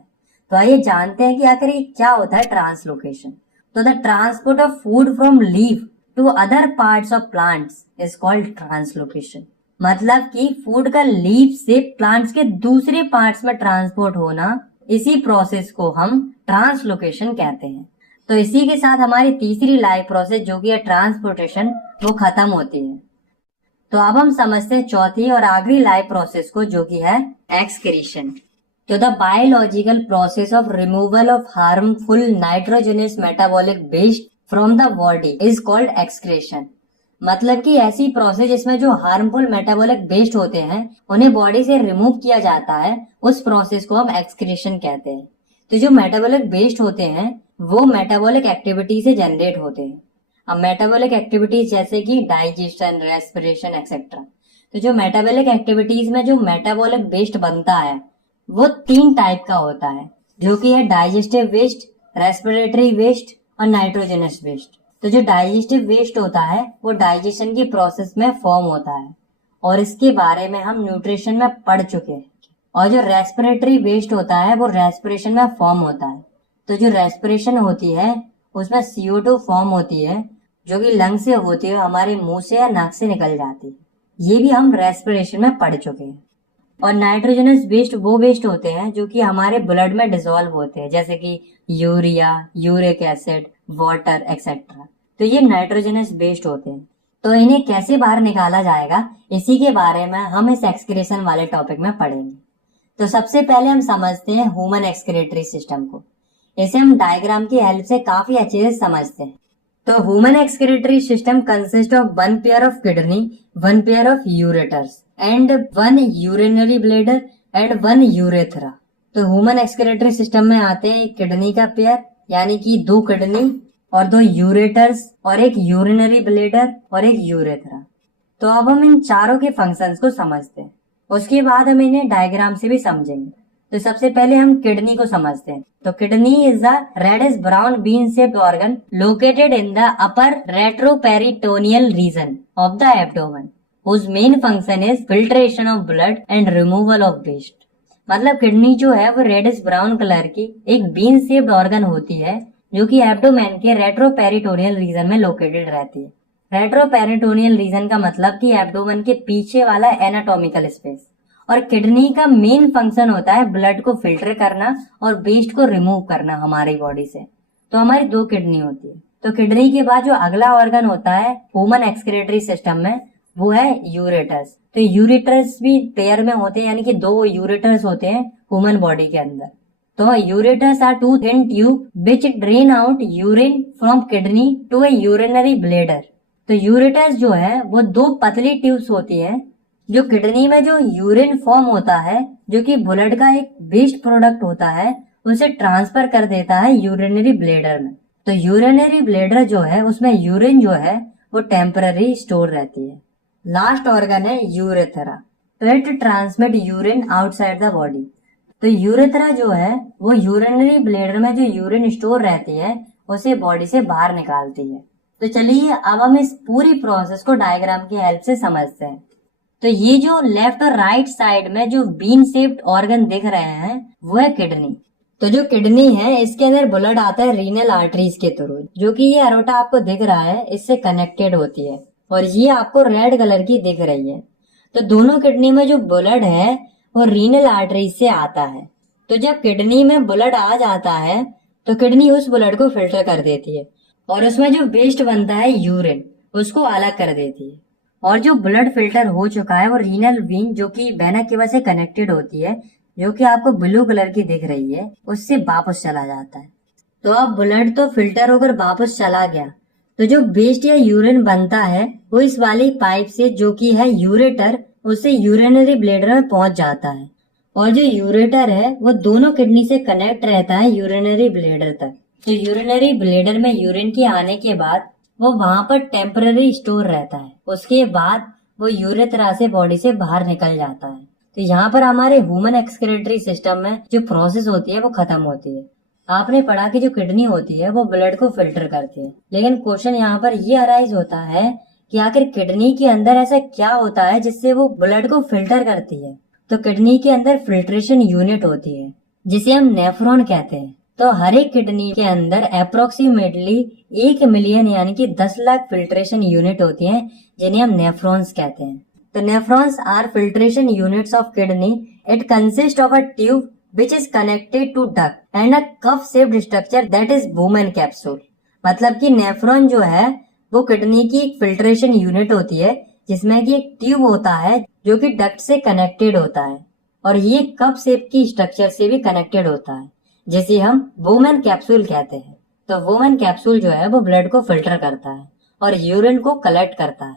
तो आइए जानते हैं कि आखिर ये क्या होता है ट्रांसलोकेशन। तो the transport of food from leaf to other parts of plants is called translocation. मतलब कि फूड का लीफ से प्लांट्स के दूसरे पार्ट्स में ट्रांसपोर्ट होना, इसी प्रोसेस को हम ट्रांसलोकेशन कहते हैं। तो इसी के साथ हमारी तीसरी लाइफ प्रोसेस जो कि है ट्रांसपोर्टेशन वो खत्म होती है। तो अब हम समझते हैं चौथी और आखिरी लाइफ प्रोसेस को, जो कि है एक्सक्रीशन। तो the biological process of removal of harmful nitrogenous metabolic waste from the body is called excretion. मतलब कि ऐसी प्रोसेस जिसमें जो हार्मफुल मेटाबॉलिक वेस्ट होते हैं उन्हें बॉडी से रिमूव किया जाता है, उस प्रोसेस को हम एक्सक्रीशन कहते हैं। तो जो मेटाबॉलिक वेस्ट होते हैं वो मेटाबॉलिक एक्टिविटी से जनरेट होते हैं। अब मेटाबॉलिक एक्टिविटीज जैसे कि डाइजेशन, रेस्पिरेशन एक्सेट्रा। तो जो मेटाबॉलिक एक्टिविटीज में जो मेटाबॉलिक वेस्ट बनता है वो 3 टाइप का होता है, जो कि है डाइजेस्टिव वेस्ट, रेस्पिरेटरी वेस्ट और नाइट्रोजनस वेस्ट। तो जो डाइजेस्टिव वेस्ट होता है वो डाइजेशन की प्रोसेस में फॉर्म होता है और इसके बारे में हम न्यूट्रिशन में पढ़ चुके हैं। और जो रेस्पिरेटरी वेस्ट होता है वो रेस्पिरेशन में फॉर्म होता है। तो जो रेस्पिरेशन होती है उसमें CO2 फॉर्म होती है जो कि लंग से होती है, हमारे मुंह से या नाक से निकल जाती है। ये भी हम रेस्पिरेशन में पढ़ चुके हैं। और नाइट्रोजनस वेस्ट वो वेस्ट होते हैं जो कि हमारे ब्लड में डिसॉल्व होते हैं, जैसे कि urea, uric acid, water etcetera. तो ये नाइट्रोजनस वेस्ट होते हैं। तो इन्हें कैसे बाहर निकाला जाएगा इसी के बारे में हम इस एक्सक्रीशन वाले टॉपिक में पढ़ेंगे। तो सबसे पहले हम समझते हैं ह्यूमन एक्सक्रीटरी सिस्टम को। इसे हम डायग्राम की हेल्प से काफी अच्छे से समझते हैं। तो human excretory system consist of 1 pair of kidney, 1 pair of ureters and 1 urinary bladder and 1 urethra. तो ह्यूमन एक्सक्रीटरी सिस्टम में आते हैं किडनी का पेयर यानी कि 2 किडनी और 2 यूरेटर्स और 1 यूरिनरी ब्लैडर और 1 यूरेथ्रा। तो अब हम इन चारों के फंक्शंस को समझते हैं, उसके बाद हम इन्हें डायग्राम से भी समझेंगे। तो सबसे पहले हम किडनी को समझते हैं। तो kidney is the reddish brown bean shaped organ located in the upper retroperitoneal region of the abdomen whose main function is filtration of blood and removal of waste. मतलब किडनी जो है वो रेडिश ब्राउन कलर की एक been shaped organ होती है जो कि एब्डोमेन के रेट्रोपेरिटोनियल रीजन में लोकेटेड रहती है। रेट्रोपेरिटोनियल रीजन का मतलब कि एब्डोमेन के पीछे वाला एनाटॉमिकल स्पेस। और किडनी का मेन फंक्शन होता है ब्लड को फिल्टर करना और वेस्ट को रिमूव करना हमारी बॉडी से। तो हमारी 2 किडनी होती है। तो किडनी के बाद जो अगला ऑर्गन होता है ह्यूमन एक्सक्रीटरी सिस्टम में वो है यूरेटर्स। तो यूरेटर्स भी पेयर में होते हैं यानी कि 2 यूरेटर्स होते हैं ह्यूमन बॉडी के अंदर। तो ureters are 2 thin tube which drain out urine from kidney to a urinary bladder. तो यूरेटर्स जो है वो 2 पतली ट्यूब्स होती है जो किडनी में जो यूरिन फॉर्म होता है जो कि ब्लड का एक वेस्ट प्रोडक्ट होता है उसे ट्रांसफर कर देता है यूरिनरी ब्लैडर में। तो यूरिनरी ब्लैडर जो है उसमें यूरिन जो है वो टेम्पररी स्टोर रहती है। लास्ट ऑर्गन है यूरेथ्रा। तो it transmit urine outside the body. तो यूरेथ्रा जो है वो यूरिनरी ब्लैडर में जो यूरिन स्टोर रहती है उसे बॉडी से बाहर निकालती है। तो चलिए अब हम इस पूरी प्रोसेस को डायग्राम की हेल्प से समझते हैं। तो ये जो लेफ्ट और राइट साइड में जो बीन शेप्ड ऑर्गन दिख रहे हैं वो है किडनी। तो जो किडनी है इसके अंदर ब्लड आता है रीनल आर्टरीज के थ्रू, जो कि ये अरोटा आपको दिख रहा है इससे कनेक्टेड होती है और ये आपको रेड कलर की दिख रही है। तो दोनों किडनी में जो ब्लड है वो रीनल आर्टरीज से आता है। तो जब किडनी में ब्लड आ जाता है तो किडनी उस ब्लड को फिल्टर कर देती है और उसमें जो वेस्ट बनता है यूरिन उसको अलग कर देती है। और जो ब्लड फिल्टर हो चुका है वो रीनल वेन जो कि वेना केवा से कनेक्टेड होती है, जो कि आपको ब्लू कलर की दिख रही है, उससे वापस चला जाता है। तो अब ब्लड तो फिल्टर होकर वापस चला गया, तो जो वेस्ट या यूरिन बनता है वो इस वाली पाइप से जो कि है यूरेटर, उससे यूरिनरी ब्लैडर में पहुंच जाता है। और जो यूरेटर है वो दोनों किडनी से कनेक्ट रहता है यूरिनरी ब्लैडर तक। तो यूरिनरी ब्लैडर में यूरिन के आने के बाद वो वहां पर टेम्पररी स्टोर रहता है। उसके बाद वो यूरेथ्रा से बॉडी से बाहर निकल जाता है। तो यहाँ पर हमारे ह्यूमन एक्सक्रीटरी सिस्टम में जो प्रोसेस होती है वो खत्म होती है। आपने पढ़ा कि जो किडनी होती है वो ब्लड को फिल्टर करती है, लेकिन क्वेश्चन यहाँ पर ये अराइज होता है कि आखिर किडनी के अंदर ऐसा क्या होता है जिससे वो ब्लड को फिल्टर करती है। तो किडनी के अंदर फिल्ट्रेशन यूनिट होती है जिसे हम नेफ्रॉन कहते हैं। तो हर एक किडनी के अंदर अप्रोक्सीमेटली 1 मिलियन यानी कि 10 लाख फिल्ट्रेशन यूनिट होती हैं जिन्हें हम नेफ्रॉन्स कहते हैं। तो nephrons are filtration units of kidney. It consist of a tube which is connected to duct and a cup shaped structure that is Bowman capsule। मतलब कि नेफ्रॉन जो है वो किडनी की एक फिल्ट्रेशन यूनिट होती है जिसमें कि एक ट्यूब होता है जो कि डक्ट से कनेक्टेड होता है और ये कप शेप की स्ट्रक्चर से भी कनेक्टेड होता है जिसे हम बोमैन कैप्सूल कहते हैं। तो बोमैन कैप्सूल जो है वो ब्लड को फिल्टर करता है और यूरिन को कलेक्ट करता है।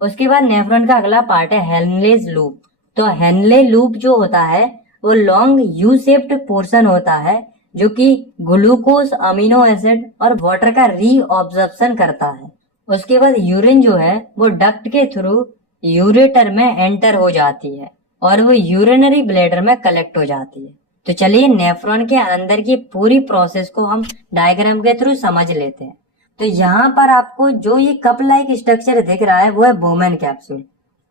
उसके बाद नेफ्रॉन का अगला पार्ट है हेनलेज लूप। तो हेनले लूप जो होता है वो लॉन्ग यू शेप्ड पोर्शन होता है जो कि ग्लूकोज, अमीनो एसिड और वाटर का रीऑब्जॉर्प्शन करता है। उसके बाद यूरिन जो है वो डक्ट के थ्रू यूरेटर में एंटर हो जाती है और वो यूरिनरी ब्लैडर में कलेक्ट हो जाती है। तो चलिए नेफ्रॉन के अंदर की पूरी प्रोसेस को हम डायग्राम के थ्रू समझ लेते हैं। तो यहाँ पर आपको जो ये कप लाइक स्ट्रक्चर दिख रहा है वो है बोमैन कैप्सूल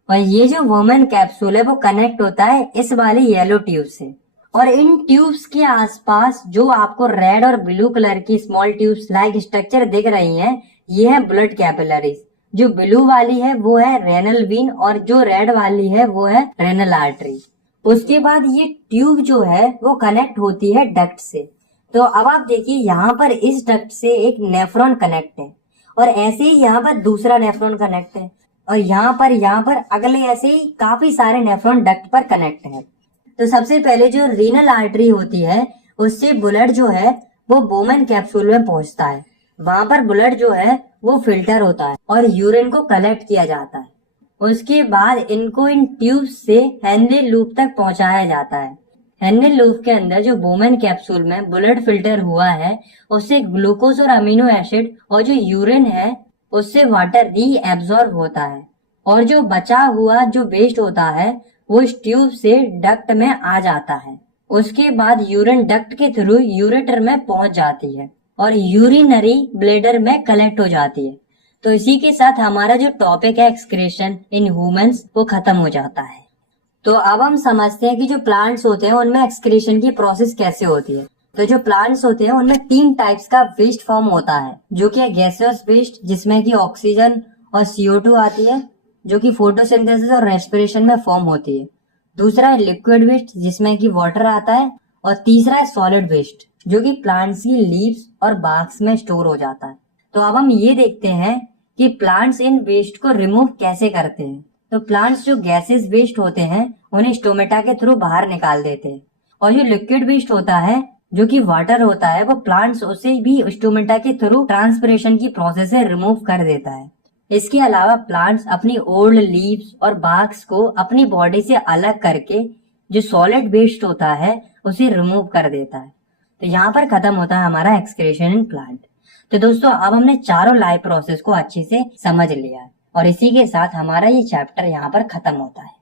और ये जो बोमैन कैप्सूल है वो कनेक्ट होता है इस वाली येलो ट्यूब से। और इन ट्यूब्स के आसपास जो आपको रेड और ब्लू कलर की स्मॉल ट्यूब्स लाइक स्ट्रक्चर दिख रही हैं, ये है ब्लड कैपिलरीज। जो ब्लू वाली है वो है रेनल वेन और जो रेड वाली है वो है रेनल आर्टरी। उसके बाद ये ट्यूब जो है वो कनेक्ट होती है डक्ट से। तो अब आप देखिए यहाँ पर इस डक्ट से एक नेफ्रॉन कनेक्ट है और ऐसे ही यहाँ पर दूसरा नेफ्रॉन कनेक्ट है और यहाँ पर अगले ऐसे ही काफी सारे नेफ्रॉन डक्ट पर कनेक्ट है। तो सबसे पहले जो रीनल आर्टरी होती है उससे ब्लड जो है वो बोमैन कैप्सूल में पहुंचता है। वहां पर ब्लड जो है वो फिल्टर होता है और यूरिन को कलेक्ट किया जाता है। उसके बाद इनको इन ट्यूब्स से हेनले लूप तक पहुंचाया जाता है। हेनले लूप के अंदर जो बोमैन कैप्सूल में ब्लड फिल्टर हुआ है उससे ग्लूकोज और अमीनो एसिड और जो यूरिन है उससे वाटर रीएब्सॉर्ब होता है और जो बचा हुआ जो वेस्ट होता है वो इस ट्यूब से डक्ट में आ जाता है। उसके बाद यूरिन डक्ट के थ्रू यूरेटर में पहुंच जाती है और यूरिनरी ब्लैडर में कलेक्ट हो जाती है। तो इसी के साथ हमारा जो टॉपिक है एक्सक्रीशन इन ह्यूमंस वो खत्म हो जाता है। तो अब हम समझते हैं कि जो प्लांट्स होते हैं उनमें एक्सक्रीशन की प्रोसेस कैसे होती है। तो जो प्लांट्स होते हैं उनमें 3 टाइप्स का वेस्ट फॉर्म होता है, जो कि है गैसियस वेस्ट जिसमें कि ऑक्सीजन और CO2 आती है जो कि फोटोसिंथेसिस और रेस्पिरेशन में फॉर्म होती है। दूसरा है लिक्विड वेस्ट जिसमें कि वाटर आता है और तीसरा है सॉलिड वेस्ट जो कि प्लांट्स की लीव्स और बार्क्स में स्टोर हो जाता है। तो अब हम ये देखते हैं कि प्लांट्स इन वेस्ट को रिमूव कैसे करते हैं। तो प्लांट्स जो गैसेस वेस्ट होते हैं उन्हें स्टोमेटा के थ्रू बाहर निकाल देते हैं और जो लिक्विड वेस्ट होता है जो कि वाटर होता है वो प्लांट्स उसे भी स्टोमेटा के थ्रू ट्रांसपिरेशन की प्रोसेस से रिमूव कर देता है। इसके अलावा प्लांट्स अपनी ओल्ड लीव्स और बार्क्स को अपनी बॉडी से अलग करके जो सॉलिड वेस्ट होता है उसे रिमूव कर देता है। तो यहाँ पर खत्म होता है हमारा एक्सक्रीशन इन प्लांट। तो दोस्तों अब हमने चारों लाइफ प्रोसेस को अच्छे से समझ लिया है और इसी के साथ हमारा ये चैप्टर यहाँ पर खत्म होता है।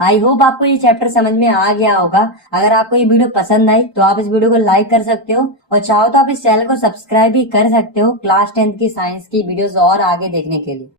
आई होप आपको ये चैप्टर समझ में आ गया होगा। अगर आपको ये वीडियो पसंद आई तो आप इस वीडियो को लाइक कर सकते हो और चाहो तो आप इस चैनल को सब्सक्राइब भी कर सकते हो क्लास 10th की साइंस की वीडियोस और आगे देखने के लिए।